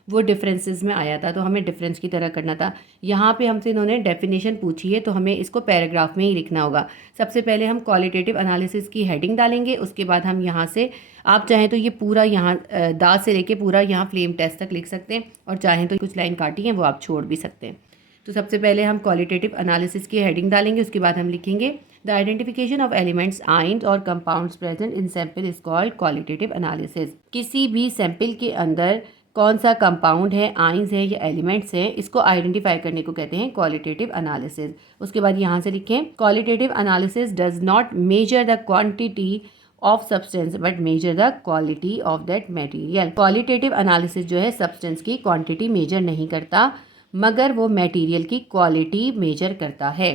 वो डिफरेंसेस में आया था, तो हमें डिफरेंस की तरह करना था। यहाँ पे हमसे इन्होंने डेफिनेशन पूछी है तो हमें इसको पैराग्राफ में ही लिखना होगा। सबसे पहले हम क्वालिटेटिव एनालिसिस की हेडिंग डालेंगे, उसके बाद हम यहाँ से, आप चाहें तो ये पूरा यहाँ दांत से लेके पूरा यहाँ फ्लेम टेस्ट तक लिख सकते हैं और चाहें तो कुछ लाइन काटी हैं वो आप छोड़ भी सकते हैं। तो सबसे पहले हम क्वालिटेटिव एनालिसिस की हेडिंग डालेंगे, उसके बाद हम लिखेंगे the identification of elements, ions or compounds present in sample is called qualitative analysis. किसी भी सैंपल के अंदर कौन सा कंपाउंड है, आइंस है या एलिमेंट्स हैं, इसको आइडेंटिफाई करने को कहते हैं क्वालिटेटिव एनालिसिस। उसके बाद यहाँ से लिखें qualitative analysis does not measure the quantity of substance but measure the quality of that material. Qualitative analysis जो है सब्सटेंस की क्वांटिटी मेजर नहीं करता मगर वो मटेरियल की क्वालिटी मेजर करता है।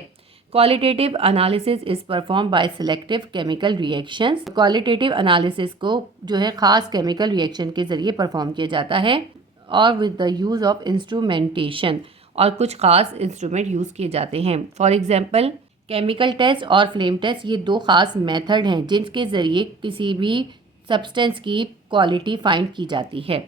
Qualitative analysis is perform by selective chemical reactions. Qualitative analysis को जो है ख़ास केमिकल रिएक्शन के ज़रिए परफॉर्म किया जाता है और with the use of instrumentation, और कुछ ख़ास इंस्ट्रूमेंट यूज़ किए जाते हैं। फॉर एग्जांपल केमिकल टेस्ट और फ्लेम टेस्ट, ये दो ख़ास मेथड हैं जिनके ज़रिए किसी भी सब्सटेंस की क्वालिटी फाइंड की जाती है।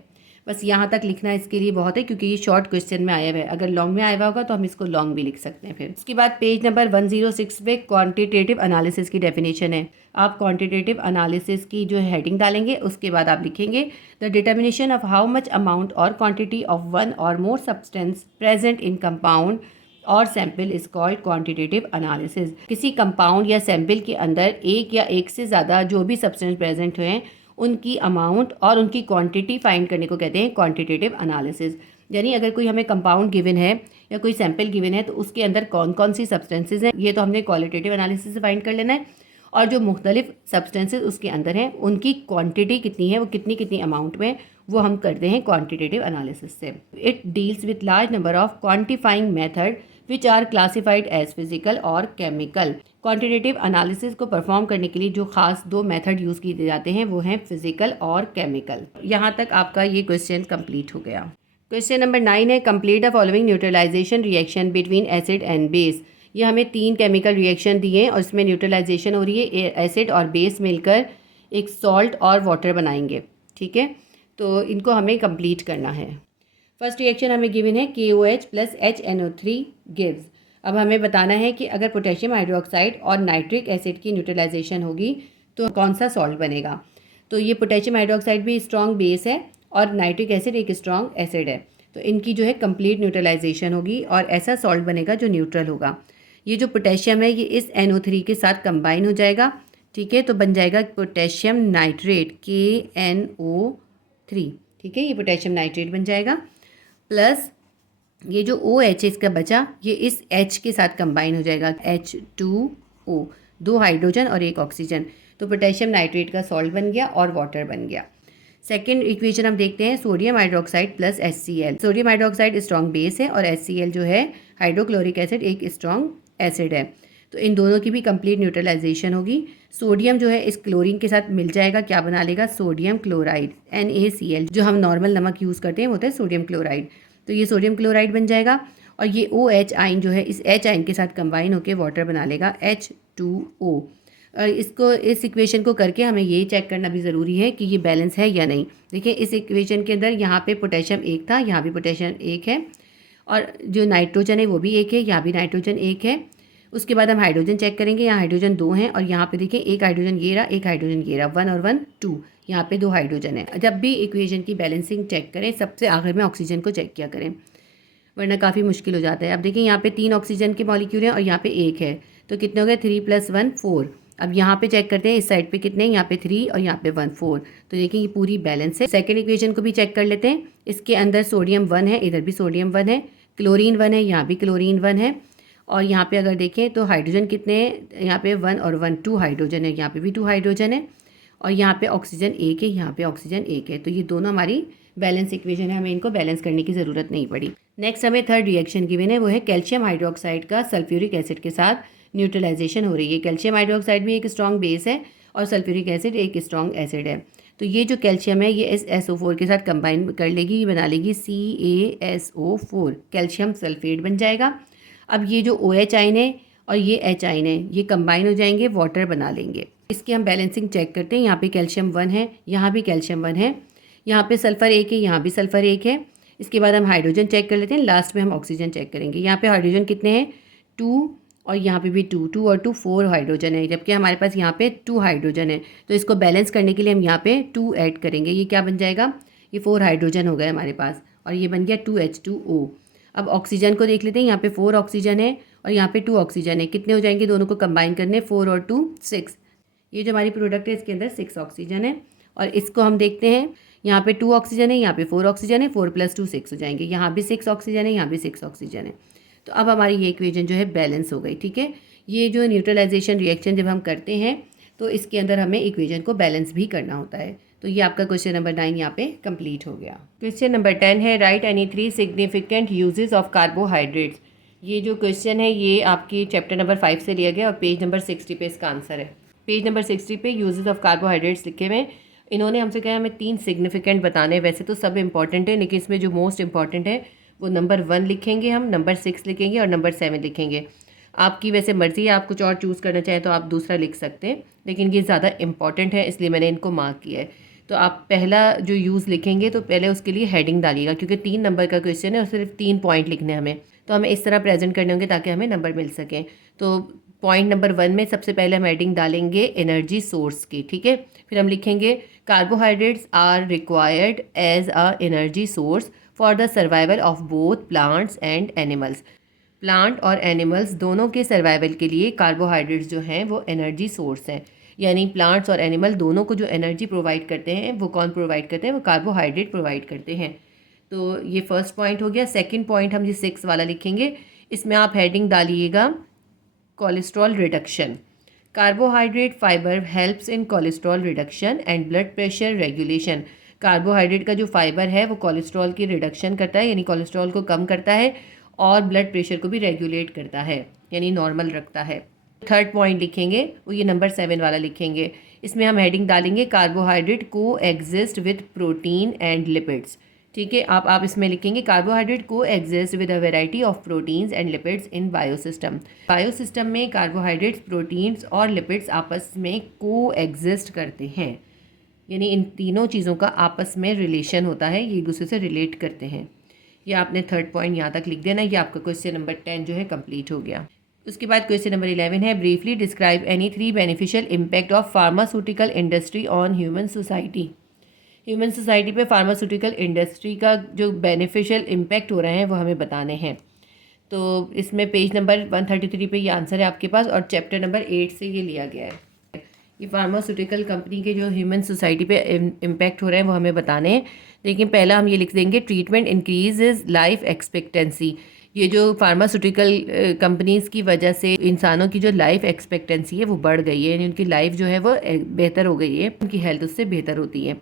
बस यहाँ तक लिखना इसके लिए बहुत है क्योंकि ये शॉर्ट क्वेश्चन में आया हुआ है। अगर लॉन्ग में आया हुआ होगा तो हम इसको लॉन्ग भी लिख सकते हैं। फिर उसके बाद पेज नंबर 106 पे क्वांटिटेटिव एनालिसिस की डेफिनेशन है। आप क्वांटिटेटिव एनालिसिस की जो हेडिंग डालेंगे, उसके बाद आप लिखेंगे the determination of how much amount or quantity of one or more substance present in compound or sample is called quantitative analysis. किसी कंपाउंड या सैंपल के अंदर एक या एक से ज़्यादा जो भी सब्सटेंस प्रेजेंट हैं उनकी अमाउंट और उनकी क्वांटिटी फाइंड करने को कहते हैं क्वांटिटेटिव एनालिसिस। यानी अगर कोई हमें कंपाउंड गिवन है या कोई सैंपल गिवन है तो उसके अंदर कौन कौन सी सब्सटेंसेज हैं ये तो हमने क्वालिटेटिव एनालिसिस से फाइंड कर लेना है, और जो मुख्तलिफ सब्सटेंसेज उसके अंदर हैं उनकी क्वांटिटी कितनी है, वो कितनी कितनी अमाउंट में, वो हम करते हैं क्वांटिटेटिव एनालिसिस से। It deals with large number of quantifying method which are classified as physical और केमिकल। क्वांटिटेटिव एनालिसिस को परफॉर्म करने के लिए जो खास दो मेथड यूज़ किए जाते हैं वो हैं फिजिकल और केमिकल। यहाँ तक आपका ये क्वेश्चन कंप्लीट हो गया। क्वेश्चन नंबर 9 है complete the following neutralisation reaction between acid and base. ये हमें 3 केमिकल रिएक्शन दिए हैं और इसमें न्यूट्रलाइजेशन हो रही है, एसिड और बेस मिलकर एक सॉल्ट और वाटर बनाएंगे। ठीक है, तो इनको हमें कंप्लीट करना है। फर्स्ट रिएक्शन हमें गिवन है KOH प्लस HNO3 गिव्स। अब हमें बताना है कि अगर पोटेशियम हाइड्रोक्साइड और नाइट्रिक एसिड की न्यूट्रलाइजेशन होगी तो कौन सा सॉल्ट बनेगा। तो ये पोटेशियम हाइड्रोक्साइड भी स्ट्रॉन्ग बेस है और नाइट्रिक एसिड एक स्ट्रॉन्ग एसिड है, तो इनकी जो है कंप्लीट न्यूट्रलाइजेशन होगी और ऐसा सॉल्ट बनेगा जो न्यूट्रल होगा। ये जो पोटेशियम है ये इस NO3 के साथ कंबाइन हो जाएगा। ठीक है, तो बन जाएगा पोटेशियम नाइट्रेट KNO3। ठीक है, ये पोटेशियम नाइट्रेट बन जाएगा। प्लस ये जो OH इसका बचा ये इस H के साथ कंबाइन हो जाएगा H2O, 2 हाइड्रोजन और 1 ऑक्सीजन, तो पोटेशियम नाइट्रेट का सॉल्ट बन गया और वाटर बन गया। सेकेंड इक्वेशन हम देखते हैं sodium hydroxide plus HCl। Sodium hydroxide strong base है और HCl जो है हाइड्रोक्लोरिक एसिड एक स्ट्रॉन्ग एसिड है, तो इन दोनों की भी कंप्लीट न्यूट्रलाइजेशन होगी। सोडियम जो है इस क्लोरीन के साथ मिल जाएगा, क्या बना लेगा सोडियम क्लोराइड NaCl। जो हम नॉर्मल नमक यूज़ करते हैं वो होता है सोडियम क्लोराइड, तो ये सोडियम क्लोराइड बन जाएगा। और ये OH आइन जो है इस H आइन के साथ कंबाइन होकर वाटर बना लेगा H2O। और इसको इस इक्वेशन को करके हमें ये चेक करना भी ज़रूरी है कि ये बैलेंस है या नहीं। देखिए इस इक्वेशन के अंदर यहाँ पे पोटेशियम 1 था, यहाँ भी पोटेशियम 1 है और जो नाइट्रोजन है वो भी 1 है, यहाँ भी नाइट्रोजन 1 है। उसके बाद हम हाइड्रोजन चेक करेंगे, यहाँ हाइड्रोजन 2 हैं और यहाँ पे देखिए एक हाइड्रोजन ये रहा, एक हाइड्रोजन ये रहा, 1 और 1 2, यहाँ पे 2 हाइड्रोजन है। जब भी इक्वेशन की बैलेंसिंग चेक करें सबसे आखिर में ऑक्सीजन को चेक किया करें, वरना काफ़ी मुश्किल हो जाता है। अब देखिए यहाँ पे 3 ऑक्सीजन के मॉलिक्यूल हैं और यहाँ पे 1 है, तो कितने हो गए 3 + 1 4। अब यहाँ पे चेक करते हैं इस साइड पे कितने हैं, यहाँ पे 3 और यहाँ पे 1 4, तो देखिए ये पूरी बैलेंस है। सेकेंड इक्वेशन को भी चेक कर लेते हैं। इसके अंदर सोडियम 1 है, इधर भी सोडियम 1 है, क्लोरीन 1 है, यहाँ भी क्लोरीन 1 है और यहाँ पे अगर देखें तो हाइड्रोजन कितने हैं, यहाँ पे 1 और 1 2 हाइड्रोजन है, यहाँ पे भी 2 हाइड्रोजन है और यहाँ पे ऑक्सीजन 1 है, यहाँ पे ऑक्सीजन 1 है, तो ये दोनों हमारी बैलेंस इक्वेशन है, हमें इनको बैलेंस करने की ज़रूरत नहीं पड़ी। नेक्स्ट हमें थर्ड रिएक्शन गिवन है, वो है कैल्शियम हाइड्रोक्साइड का सल्फ्यूरिक एसिड के साथ न्यूट्रलाइजेशन हो रही है। कैल्शियम हाइड्रोक्साइड भी एक स्ट्रॉन्ग बेस है और सल्फ्यूरिक एसिड एक स्ट्रॉन्ग एसिड है, तो ये जो कैल्शियम है ये इस SO4 के साथ कंबाइन कर लेगी, ये बना लेगी CaSO4, कैल्शियम सल्फेट बन जाएगा। अब ये जो OH आइन है और ये H आइन है ये कंबाइन हो जाएंगे, वाटर बना लेंगे। इसकी हम बैलेंसिंग चेक करते हैं। यहाँ पे कैल्शियम 1 है, यहाँ भी कैल्शियम 1 है, यहाँ पे सल्फ़र 1 है, यहाँ भी सल्फ़र 1 है। इसके बाद हम हाइड्रोजन चेक कर लेते हैं, लास्ट में हम ऑक्सीजन चेक करेंगे। यहाँ पे हाइड्रोजन कितने हैं 2 और यहाँ पे भी 2 2 और 2 4 हाइड्रोजन है, जबकि हमारे पास यहाँ पे 2 हाइड्रोजन है, तो इसको बैलेंस करने के लिए हम यहाँ पे 2 ऐड करेंगे। ये क्या बन जाएगा, ये 4 हाइड्रोजन हो गए हमारे पास और ये बन गया 2H2O। अब ऑक्सीजन को देख लेते हैं, यहाँ पे 4 ऑक्सीजन है और यहाँ पे 2 ऑक्सीजन है, कितने हो जाएंगे दोनों को कंबाइन करने, 4 और 2 6। ये जो हमारी प्रोडक्ट है इसके अंदर 6 ऑक्सीजन है और इसको हम देखते हैं, यहाँ पे 2 ऑक्सीजन है, यहाँ पे 4 ऑक्सीजन है, 4 + 2 6 हो जाएंगे, यहाँ भी 6 ऑक्सीजन है, यहाँ भी 6 ऑक्सीजन है। तो अब हमारी ये इक्वेशन जो है बैलेंस हो गई। ठीक है, ये जो न्यूट्रलाइजेशन रिएक्शन जब हम करते हैं तो इसके अंदर हमें इक्वेशन को बैलेंस भी करना होता है। तो ये आपका क्वेश्चन नंबर 9 यहाँ पे कंप्लीट हो गया। क्वेश्चन नंबर 10 है right any 3 significant uses of carbohydrates. ये जो क्वेश्चन है ये आपकी चैप्टर नंबर 5 से लिया गया और पेज नंबर 60 पे इसका आंसर है। पेज नंबर 60 पे यूजेस ऑफ कार्बोहाइड्रेट्स लिखे हुए हैं। इन्होंने हमसे कहा हमें 3 सिग्निफिकेंट बताने, वैसे तो सब इंपॉर्टेंट है लेकिन इसमें जो मोस्ट इंपॉर्टेंट है वो नंबर 1 लिखेंगे हम, नंबर 6 लिखेंगे और नंबर 7 लिखेंगे। आपकी वैसे मर्ज़ी है, आप कुछ और चूज़ करना चाहें तो आप दूसरा लिख सकते हैं, लेकिन ये ज़्यादा इंपॉर्टेंट है इसलिए मैंने इनको मार्क किया है। तो आप पहला जो यूज़ लिखेंगे तो पहले उसके लिए हेडिंग डालिएगा, क्योंकि 3 नंबर का क्वेश्चन है और सिर्फ 3 पॉइंट लिखने हमें, तो हमें इस तरह प्रेजेंट करने होंगे ताकि हमें नंबर मिल सकें। तो पॉइंट नंबर 1 में सबसे पहले हम हेडिंग डालेंगे एनर्जी सोर्स की। ठीक है, फिर हम लिखेंगे carbohydrates are required as a energy source for the survival of both plants and animals. Plant और एनिमल्स दोनों के सर्वाइवल के लिए कार्बोहाइड्रेट्स जो हैं वो एनर्जी सोर्स हैं, यानी प्लांट्स और एनिमल दोनों को जो एनर्जी प्रोवाइड करते हैं वो कौन प्रोवाइड करते हैं, वो कार्बोहाइड्रेट प्रोवाइड करते हैं। तो ये फर्स्ट पॉइंट हो गया। सेकंड पॉइंट हम ये 6 वाला लिखेंगे, इसमें आप हेडिंग डालिएगा cholesterol reduction. Carbohydrate fibre helps in cholesterol reduction and blood pressure regulation. Carbohydrate का जो फाइबर है वो कोलेस्ट्रॉल की रिडक्शन करता है, यानी कोलेस्ट्रॉल को कम करता है और ब्लड प्रेशर को भी रेगुलेट करता है, यानी नॉर्मल रखता है। थर्ड पॉइंट लिखेंगे वो ये नंबर 7 वाला लिखेंगे। इसमें हम हेडिंग डालेंगे कार्बोहाइड्रेट को exist with protein and lipids. ठीक है, आप इसमें लिखेंगे कार्बोहाइड्रेट को exist with a variety of proteins and lipids in biosystem. Biosystem में कार्बोहाइड्रेट्स, प्रोटीन्स और लिपिड्स आपस में को एग्जिस्ट करते हैं, यानी इन तीनों चीज़ों का आपस में रिलेशन होता है, ये एक दूसरे से रिलेट करते हैं। ये आपने थर्ड पॉइंट यहाँ तक लिख देना। ये आपका क्वेश्चन नंबर 10 जो है कंप्लीट हो गया। उसके बाद क्वेश्चन नंबर 11 है briefly describe any 3 beneficial impact of pharmaceutical industry on human society. Human society पे फार्मास्यूटिकल इंडस्ट्री का जो बेनिफिशियल इम्पैक्ट हो रहे हैं वो हमें बताने हैं। तो इसमें पेज नंबर 133 पे ये आंसर है आपके पास, और चैप्टर नंबर 8 से ये लिया गया है। ये फार्मास्यूटिकल कंपनी के जो ह्यूमन सोसाइटी पे इम्पैक्ट हो रहे हैं वो हमें बताने हैं। लेकिन पहला हम ये लिख देंगे ट्रीटमेंट इंक्रीजेज लाइफ एक्सपेक्टेंसी। ये जो फार्मास्यूटिकल कंपनीज़ की वजह से इंसानों की जो लाइफ एक्सपेक्टेंसी है वो बढ़ गई है, यानी उनकी लाइफ जो है वो बेहतर हो गई है, उनकी हेल्थ उससे बेहतर होती है।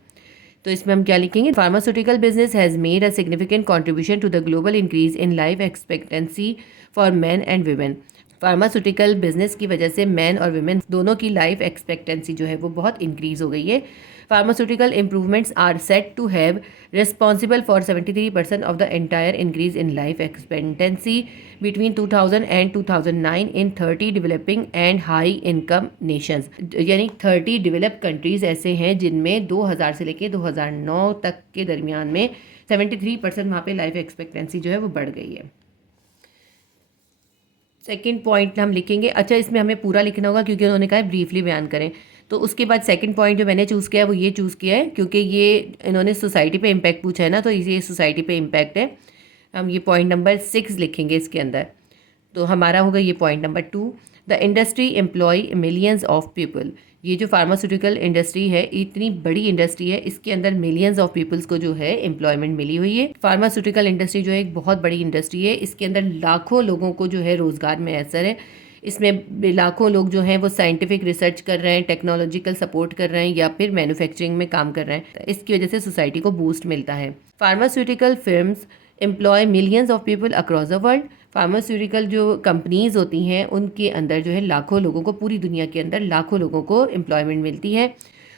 तो इसमें हम क्या लिखेंगे, pharmaceutical business has made a significant contribution to the global increase in life expectancy for man and women. Pharmaceutical business की वजह से मैन और वीमेन दोनों की लाइफ एक्सपेक्टेंसी जो है वो बहुत इंक्रीज हो गई है। Pharmaceutical improvements are set to have responsible for 73% of the entire increase in life expectancy between 2000 and 2009 in 30 developing and high income nations. यानी 30 डेवलप कंट्रीज़ ऐसे हैं जिनमें 2000 से लेकर 2009 तक के दरमियान में 73% वहाँ पे लाइफ एक्सपेक्टेंसी जो है वो बढ़ गई है। सेकंड पॉइंट हम लिखेंगे, अच्छा इसमें हमें पूरा लिखना होगा क्योंकि उन्होंने कहा है ब्रीफली बयान करें। तो उसके बाद सेकंड पॉइंट जो मैंने चूज़ किया है वो ये चूज़ किया है क्योंकि ये इन्होंने सोसाइटी पे इम्पैक्ट पूछा है ना, तो ये सोसाइटी पे इम्पैक्ट है। हम ये पॉइंट नंबर 6 लिखेंगे इसके अंदर। तो हमारा होगा ये point number 2, the industry employ millions of people. ये जो फार्मास्यूटिकल इंडस्ट्री है इतनी बड़ी इंडस्ट्री है, इसके अंदर मिलियंस ऑफ पीपल्स को जो है एम्प्लॉयमेंट मिली हुई है। फार्मास्यूटिकल इंडस्ट्री जो है एक बहुत बड़ी इंडस्ट्री है, इसके अंदर लाखों लोगों को जो है रोज़गार में असर है। इसमें लाखों लोग जो हैं वो साइंटिफिक रिसर्च कर रहे हैं, टेक्नोलॉजिकल सपोर्ट कर रहे हैं या फिर मैन्युफैक्चरिंग में काम कर रहे हैं। इसकी वजह से सोसाइटी को बूस्ट मिलता है। Pharmaceutical firms employ millions of people across the world. Pharmaceutical जो कंपनीज़ होती हैं उनके अंदर जो है लाखों लोगों को, पूरी दुनिया के अंदर लाखों लोगों को एम्प्लॉयमेंट मिलती है।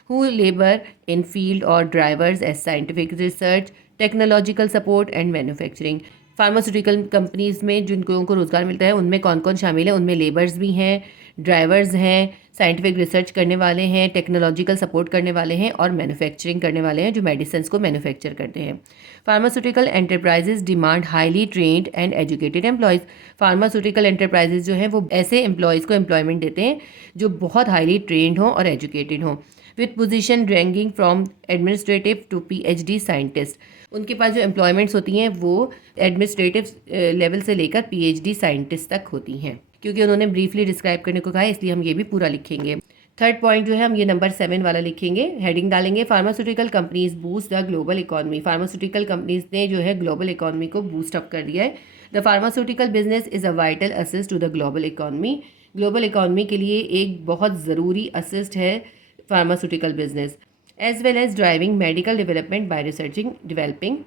हु लेबर इन फील्ड और drivers as scientific research, technological support and manufacturing. Pharmaceutical companies में जिन लोगों को रोज़गार मिलता है उनमें कौन कौन शामिल है, उनमें लेबर्स भी हैं, ड्राइवर्स हैं, साइंटिफिक रिसर्च करने वाले हैं, टेक्नोलॉजिकल सपोर्ट करने वाले हैं और मैन्युफैक्चरिंग करने वाले हैं जो मेडिसिन को मैन्युफैक्चर करते हैं। Pharmaceutical enterprises demand highly trend and educated employees. Pharmaceutical enterprises जो हैं वो ऐसे एम्प्लॉयज़ को एम्प्लॉयमेंट देते हैं जो बहुत हाईली ट्रेंड हों और एजुकेटेड हों, with position ranking from administrative to PhD scientist. उनके पास जो एम्प्लॉयमेंट्स होती हैं वो एडमिनिस्ट्रेटिव लेवल से लेकर PhD साइंटिस्ट तक होती हैं। क्योंकि उन्होंने ब्रीफली डिस्क्राइब करने को कहा है इसलिए हम ये भी पूरा लिखेंगे। थर्ड पॉइंट जो है हम ये नंबर 7 वाला लिखेंगे। हेडिंग डालेंगे pharmaceutical companies boost the global economy. Pharmaceutical companies ने जो है ग्लोबल इकॉनमी को बूस्ट अप कर दिया है। The pharmaceutical business is a vital assist to the global economy. Global economy के लिए एक बहुत ज़रूरी असिस्ट है pharmaceutical business. As well as driving medical development by researching developing.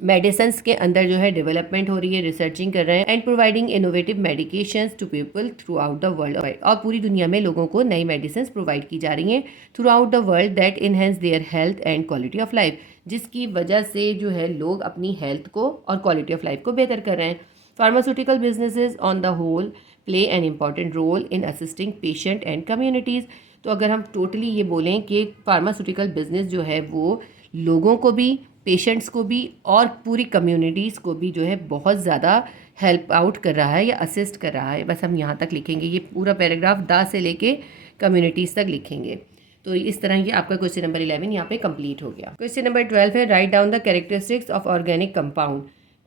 Medicines के अंदर जो है डेवलपमेंट हो रही है, रिसर्चिंग कर रहे हैं, and providing innovative medications to people throughout the world. और पूरी दुनिया में लोगों को नई मेडिसिन प्रोवाइड की जा रही हैं through out the world that enhance their health and quality of life, जिसकी वजह से जो है लोग अपनी हेल्थ को और क्वालिटी ऑफ लाइफ को बेहतर कर रहे हैं। Pharmaceutical businesses on the whole play an important role in assisting patient and communities. तो अगर हम टोटली ये बोलें कि फार्मास्यूटिकल बिजनेस जो है वो लोगों को भी, पेशेंट्स को भी और पूरी कम्युनिटीज़ को भी जो है बहुत ज़्यादा हेल्प आउट कर रहा है या असिस्ट कर रहा है। बस हम यहाँ तक लिखेंगे, ये पूरा पैराग्राफ दा से लेके कम्युनिटीज़ तक लिखेंगे। तो इस तरह ये आपका क्वेश्चन नंबर 11 यहाँ पे कंप्लीट हो गया। क्वेश्चन नंबर 12 है write down the characteristics of organic compound.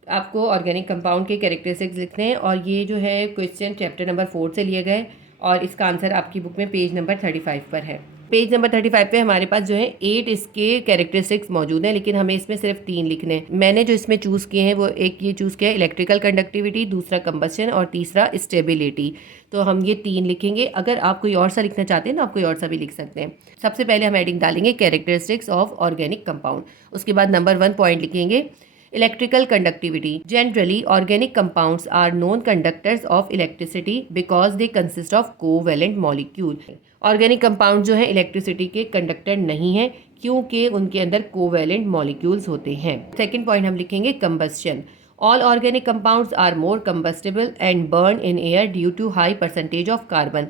आपको ऑर्गेनिक कंपाउंड के कैरेक्टरिस्टिक्स लिखने हैं और ये जो है क्वेश्चन चैप्टर नंबर 4 से लिए गए और इसका आंसर आपकी बुक में पेज नंबर 35 पर है। पेज नंबर 35 पे हमारे पास जो है 8 इसके कैरेक्टरिस्टिक्स मौजूद हैं, लेकिन हमें इसमें सिर्फ 3 लिखने हैं। मैंने जो इसमें चूज़ किए हैं वो एक ये चूज़ किया है इलेक्ट्रिकल कंडक्टिविटी, दूसरा कंबस्शन और तीसरा स्टेबिलिटी। तो हम ये 3 लिखेंगे। अगर आप कोई और सा लिखना चाहते हैं तो आप कोई और सा भी लिख सकते हैं। सबसे पहले हम हेडिंग डालेंगे कैरेक्टरिस्टिक्स ऑफ ऑर्गेनिक कंपाउंड। उसके बाद नंबर 1 पॉइंट लिखेंगे Electrical conductivity. Generally, organic compounds are known conductors of electricity because they consist of covalent molecules. Organic compound जो है इलेक्ट्रिसिटी के कंडक्टर नहीं है क्योंकि उनके अंदर कोवेलेंट मॉलिक्यूल्स होते हैं। सेकेंड पॉइंट हम लिखेंगे combustion. All organic compounds are more combustible and burn in air due to high percentage of carbon.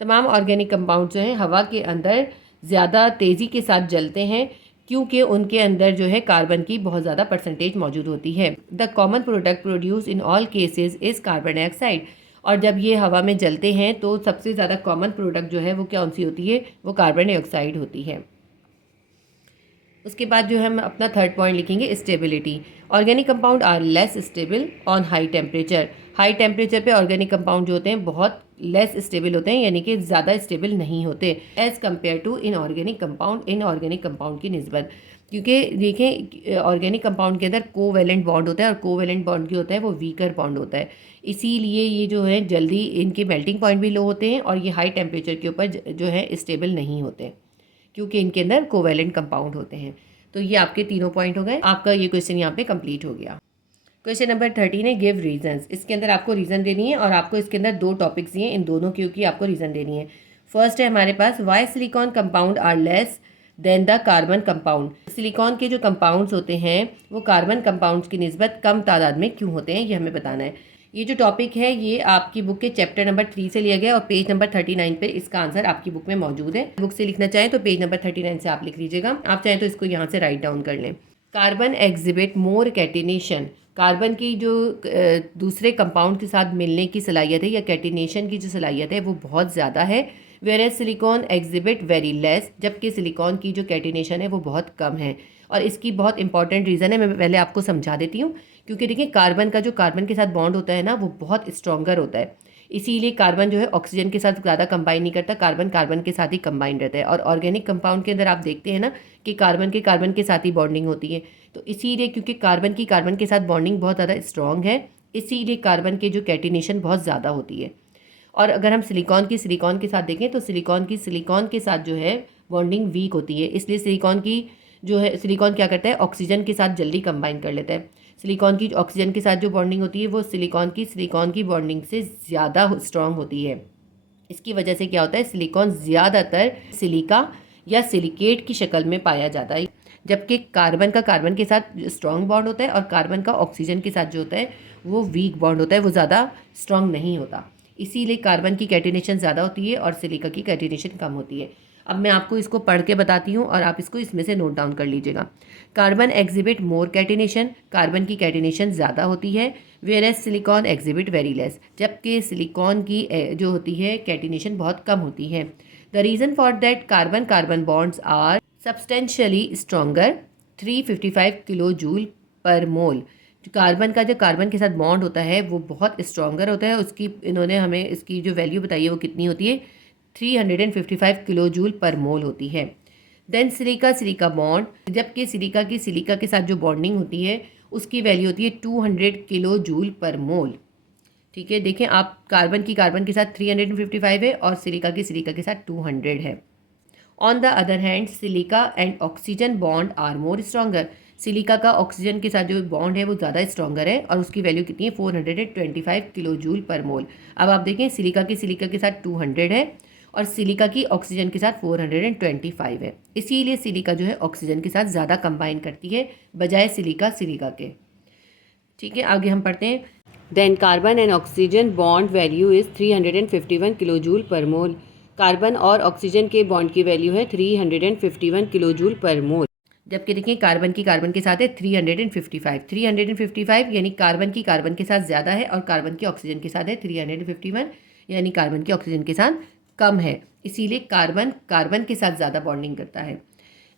तमाम ऑर्गेनिक कंपाउंड जो हैं हवा के अंदर ज़्यादा तेज़ी के साथ जलते हैं क्योंकि उनके अंदर जो है कार्बन की बहुत ज़्यादा परसेंटेज मौजूद होती है। The common product produce in all cases is carbon dioxide. और जब ये हवा में जलते हैं तो सबसे ज़्यादा कॉमन प्रोडक्ट जो है वो कौन सी होती है, वो कार्बन डाइऑक्साइड होती है। उसके बाद जो हम अपना थर्ड पॉइंट लिखेंगे stability. Organic compound are less stable on high temperature. High temperature पे ऑर्गेनिक कंपाउंड जो होते हैं बहुत लेस स्टेबल होते हैं, यानी कि ज़्यादा स्टेबल नहीं होते as compare to inorganic compound. Inorganic compound की निस्बत, क्योंकि देखें ऑर्गेनिक कंपाउंड के अंदर कोवेलेंट बॉन्ड होता है और कोवेलेंट बॉन्ड जो होता है वो वीकर बॉन्ड होता है, इसीलिए ये जो है जल्दी इनके मेल्टिंग पॉइंट भी लो होते हैं और ये हाई टेम्परेचर के ऊपर जो है स्टेबल नहीं होते क्योंकि इनके अंदर कोवेलेंट कंपाउंड होते हैं। तो ये आपके तीनों पॉइंट हो गए। आपका ये क्वेश्चन यहाँ पे कंप्लीट हो गया। क्वेश्चन नंबर 13 है गिव रीजंस। इसके अंदर आपको रीज़न देनी है और आपको इसके अंदर दो टॉपिक्स दिए हैं, इन दोनों की आपको रीज़न देनी है। फर्स्ट है हमारे पास why silicon compound are less than the carbon compound. Silicon के जो कंपाउंड्स होते हैं वो कार्बन कंपाउंड्स की निस्बत कम तादाद में क्यों होते हैं, ये हमें बताना है। ये जो टॉपिक है ये आपकी बुक के चैप्टर नंबर 3 से लिया गया और पेज नंबर 39 पे इसका आंसर आपकी बुक में मौजूद है। बुक से लिखना चाहें तो पेज नंबर 39 से आप लिख लीजिएगा, आप चाहें तो इसको यहाँ से राइट डाउन कर लें। Carbon exhibit more catenation. Carbon की जो दूसरे कंपाउंड के साथ मिलने की सलाहियत है या कैटिनेशन की जो सलाहियत है वो बहुत ज़्यादा है, whereas silicon exhibit very less, जबकि सिलिकॉन की जो कैटिनेशन है वो बहुत कम है। और इसकी बहुत इंपॉर्टेंट रीज़न है, मैं पहले आपको समझा देती हूँ। क्योंकि देखिए कार्बन का जो कार्बन के साथ बॉन्ड होता है ना वो बहुत स्ट्रॉन्गर होता है, इसीलिए कार्बन जो है ऑक्सीजन के साथ ज़्यादा कंबाइन नहीं करता, कार्बन कार्बन के साथ ही कंबाइन रहता है। और ऑर्गेनिक कंपाउंड के अंदर आप देखते हैं ना कि कार्बन के साथ ही बॉन्डिंग होती है, तो इसीलिए क्योंकि कार्बन के साथ बॉन्डिंग बहुत ज़्यादा स्ट्रॉन्ग है, इसीलिए कार्बन के जो कैटिनेशन बहुत ज़्यादा होती है। और अगर हम सिलिकॉन के साथ देखें तो सिलिकॉन के साथ जो है बॉन्डिंग वीक होती है, इसलिए सिलिकॉन क्या करता है ऑक्सीजन के साथ जल्दी कंबाइन कर लेता है। सिलिकॉन की ऑक्सीजन के साथ जो बॉन्डिंग होती है वो सिलिकॉन की बॉन्डिंग से ज़्यादा स्ट्रॉन्ग होती है। इसकी वजह से क्या होता है सिलिकॉन ज़्यादातर सिलिका या सिलिकेट की शक्ल में पाया जाता है, जबकि कार्बन के साथ स्ट्रॉन्ग बॉन्ड होता है और कार्बन का ऑक्सीजन के साथ जो होता है वो वीक बॉन्ड होता है, वो ज़्यादा स्ट्रॉन्ग नहीं होता। इसीलिए कार्बन की कैटिनेशन ज़्यादा होती है और सिलिका की कैटिनेशन कम होती है। अब मैं आपको इसको पढ़ के बताती हूँ और आप इसको इसमें से नोट डाउन कर लीजिएगा। Carbon exhibit more catenation, carbon की कैटिनेशन ज़्यादा होती है, whereas silicon exhibit very less, जबकि सिलिकॉन की जो होती है कैटिनेशन बहुत कम होती है। The reason for that carbon bonds are substantially stronger 355 kilo joule per mole. जो कार्बन के साथ बॉन्ड होता है वो बहुत स्ट्रॉन्गर होता है, उसकी इन्होंने हमें इसकी जो वैल्यू बताई है वो कितनी होती है 355 किलो जूल पर मोल होती है। देन सिलिका बॉन्ड, जबकि सिलिका के साथ जो बॉन्डिंग होती है उसकी वैल्यू होती है 200 किलो जूल पर मोल। ठीक है, देखें आप कार्बन के साथ 355 है और सिलिका के साथ 200 है। On the other hand silica and oxygen bond are more stronger. Silica का ऑक्सीजन के साथ जो बॉन्ड है वो ज़्यादा स्ट्रॉन्गर है और उसकी वैल्यू कितनी है 425 किलो जूल पर मोल। अब आप देखें सिलिका के साथ 200 है और सिलिका की ऑक्सीजन के साथ 425 है, इसीलिए सिलिका जो है ऑक्सीजन के साथ ज़्यादा कंबाइन करती है बजाय सिलिका के। ठीक है, आगे हम पढ़ते हैं। Then carbon and oxygen bond value is 351 kilo joule per mole. Carbon और ऑक्सीजन के बॉन्ड की वैल्यू है 351 किलो जूल पर मोल, जबकि देखिए कार्बन के साथ है 355 यानी कार्बन के साथ ज़्यादा है और कार्बन की ऑक्सीजन के साथ है 351 यानी कार्बन की ऑक्सीजन के साथ कम है, इसीलिए कार्बन के साथ ज़्यादा बॉन्डिंग करता है।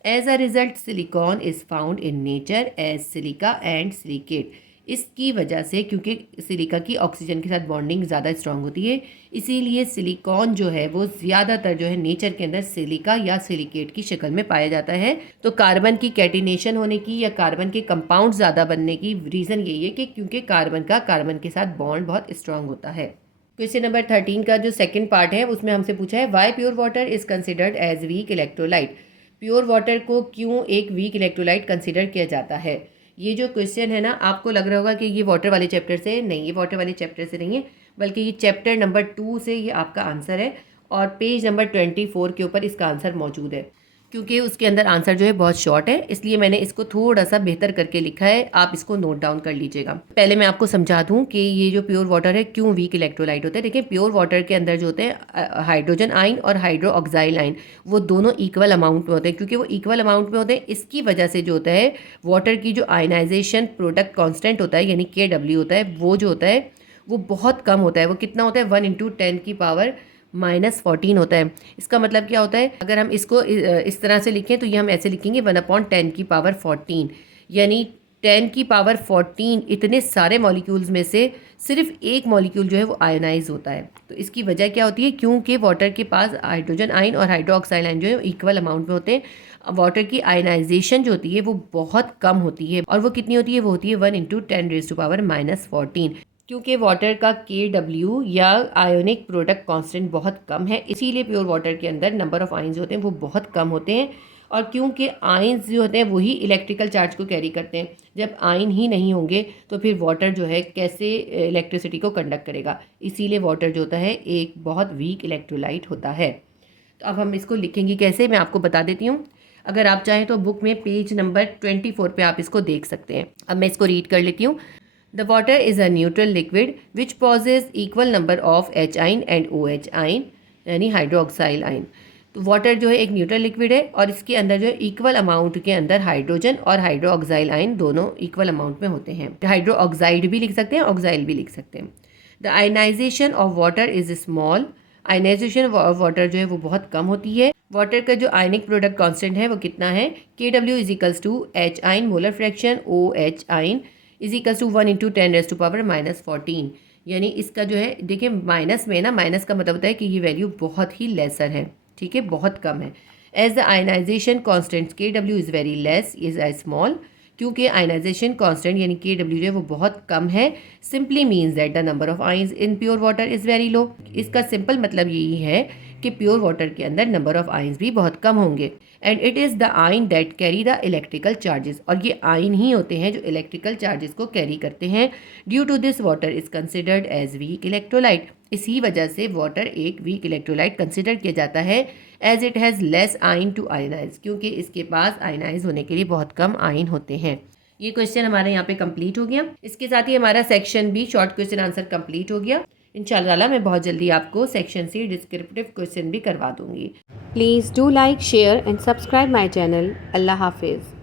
As a result silicon is found in nature as silica and silicate. इसकी वजह से क्योंकि सिलिका की ऑक्सीजन के साथ बॉन्डिंग ज़्यादा स्ट्रांग होती है, इसीलिए सिलिकॉन जो है वो ज़्यादातर जो है नेचर के अंदर सिलिका या सिलिकेट की शक्ल में पाया जाता है। तो कार्बन की कैटिनेशन होने की या कार्बन के कंपाउंड ज़्यादा बनने की रीज़न यही है कि क्योंकि कार्बन के साथ बॉन्ड बहुत स्ट्रांग होता है। क्वेश्चन नंबर 13 का जो सेकंड पार्ट है उसमें हमसे पूछा है why pure water is considered as weak electrolyte. Pure water को क्यों एक वीक इलेक्ट्रोलाइट कंसिडर किया जाता है। ये जो क्वेश्चन है ना, आपको लग रहा होगा कि ये वाटर वाले चैप्टर से है। नहीं, ये वाटर वाले चैप्टर से नहीं है, बल्कि ये चैप्टर नंबर 2 से ये आपका आंसर है और पेज नंबर 24 के ऊपर इसका आंसर मौजूद है। क्योंकि उसके अंदर आंसर जो है बहुत शॉर्ट है, इसलिए मैंने इसको थोड़ा सा बेहतर करके लिखा है। आप इसको नोट डाउन कर लीजिएगा। पहले मैं आपको समझा दूं कि ये जो प्योर वाटर है क्यों वीक इलेक्ट्रोलाइट होता है। देखिए, प्योर वाटर के अंदर जो होते हैं हाइड्रोजन आयन और हाइड्रो ऑक्साइल आयन, वो दोनों इक्वल अमाउंट में होते हैं। क्योंकि वो इक्वल अमाउंट में होते हैं, इसकी वजह से जो होता है वाटर की जो आयनाइजेशन प्रोडक्ट कॉन्स्टेंट होता है, यानी KW होता है, वो जो होता है वो बहुत कम होता है। वो कितना होता है? 1 × 10⁻⁻14 होता है। इसका मतलब क्या होता है? अगर हम इसको इस तरह से लिखें तो ये हम ऐसे लिखेंगे 1/10⁻14, यानी 10⁻14 इतने सारे मॉलिक्यूल्स में से सिर्फ एक मॉलिक्यूल जो है वो आयनाइज होता है। तो इसकी वजह क्या होती है? क्योंकि वाटर के पास हाइड्रोजन आयन और हाइड्रोक्साइड आयन जो है इक्वल अमाउंट में होते हैं। वाटर की आयनाइजेशन जो होती है वो बहुत कम होती है, और वो कितनी होती है? वो होती है 1 × 10⁻⁻14। क्योंकि वाटर का KW या आयोनिक प्रोडक्ट कांस्टेंट बहुत कम है, इसीलिए प्योर वाटर के अंदर नंबर ऑफ आयंस होते हैं वो बहुत कम होते हैं। और क्योंकि आयंस जो होते हैं वही इलेक्ट्रिकल चार्ज को कैरी करते हैं, जब आयन ही नहीं होंगे तो फिर वाटर जो है कैसे इलेक्ट्रिसिटी को कंडक्ट करेगा। इसीलिए वाटर जो होता है एक बहुत वीक इलेक्ट्रोलाइट होता है। तो अब हम इसको लिखेंगे कैसे, मैं आपको बता देती हूँ। अगर आप चाहें तो बुक में पेज नंबर 24 पे आप इसको देख सकते हैं। अब मैं इसको रीड कर लेती हूँ। The water is a neutral liquid which possesses equal number of H ion and OH ion, यानी हाइड्रोक्साइल आयन। तो वाटर जो है एक न्यूट्रल लिक्विड है और इसके अंदर जो है इक्वल अमाउंट के अंदर हाइड्रोजन और हाइड्रोक्साइल आयन दोनों इक्वल अमाउंट में होते हैं। हाइड्रोक्साइड भी लिख सकते हैं, ऑक्साइल भी लिख सकते हैं। The ionisation of water is small. Ionisation of water जो है वो बहुत कम होती है। वाटर का जो आयनिक प्रोडक्ट कांस्टेंट है वो कितना है? KW is to H ion molar fraction OH ion is equals to 1 × 10⁻⁻14। यानी इसका जो है, देखिए माइनस में ना, माइनस का मतलब होता है कि ये वैल्यू बहुत ही लेसर है, ठीक है, बहुत कम है। As the ionisation constant KW is very less is small. क्योंकि आयनाइजेशन कांस्टेंट यानी KW जो है वो बहुत कम है, simply means that the number of ions in pure water is very low. इसका सिंपल मतलब यही है कि प्योर वाटर के अंदर नंबर ऑफ आयंस भी बहुत कम होंगे। And it is the ion that carry the electrical charges, और ये आयन ही होते हैं जो इलेक्ट्रिकल चार्जेस को कैरी करते हैं। Due to this water is considered as weak electrolyte. इसी वजह से वाटर एक वीक इलेक्ट्रोलाइट कंसिडर किया जाता है, as it has less ion to ionise, क्योंकि इसके पास आयनाइज होने के लिए बहुत कम आयन होते हैं। ये क्वेश्चन हमारे यहाँ पे कंप्लीट हो गया। इसके साथ ही हमारा सेक्शन भी शॉर्ट क्वेश्चन आंसर कंप्लीट हो गया। इंशाल्लाह मैं बहुत जल्दी आपको सेक्शन से डिस्क्रिप्टिव क्वेश्चन भी करवा दूंगी। Please do like, share and subscribe my channel. Allah Hafiz.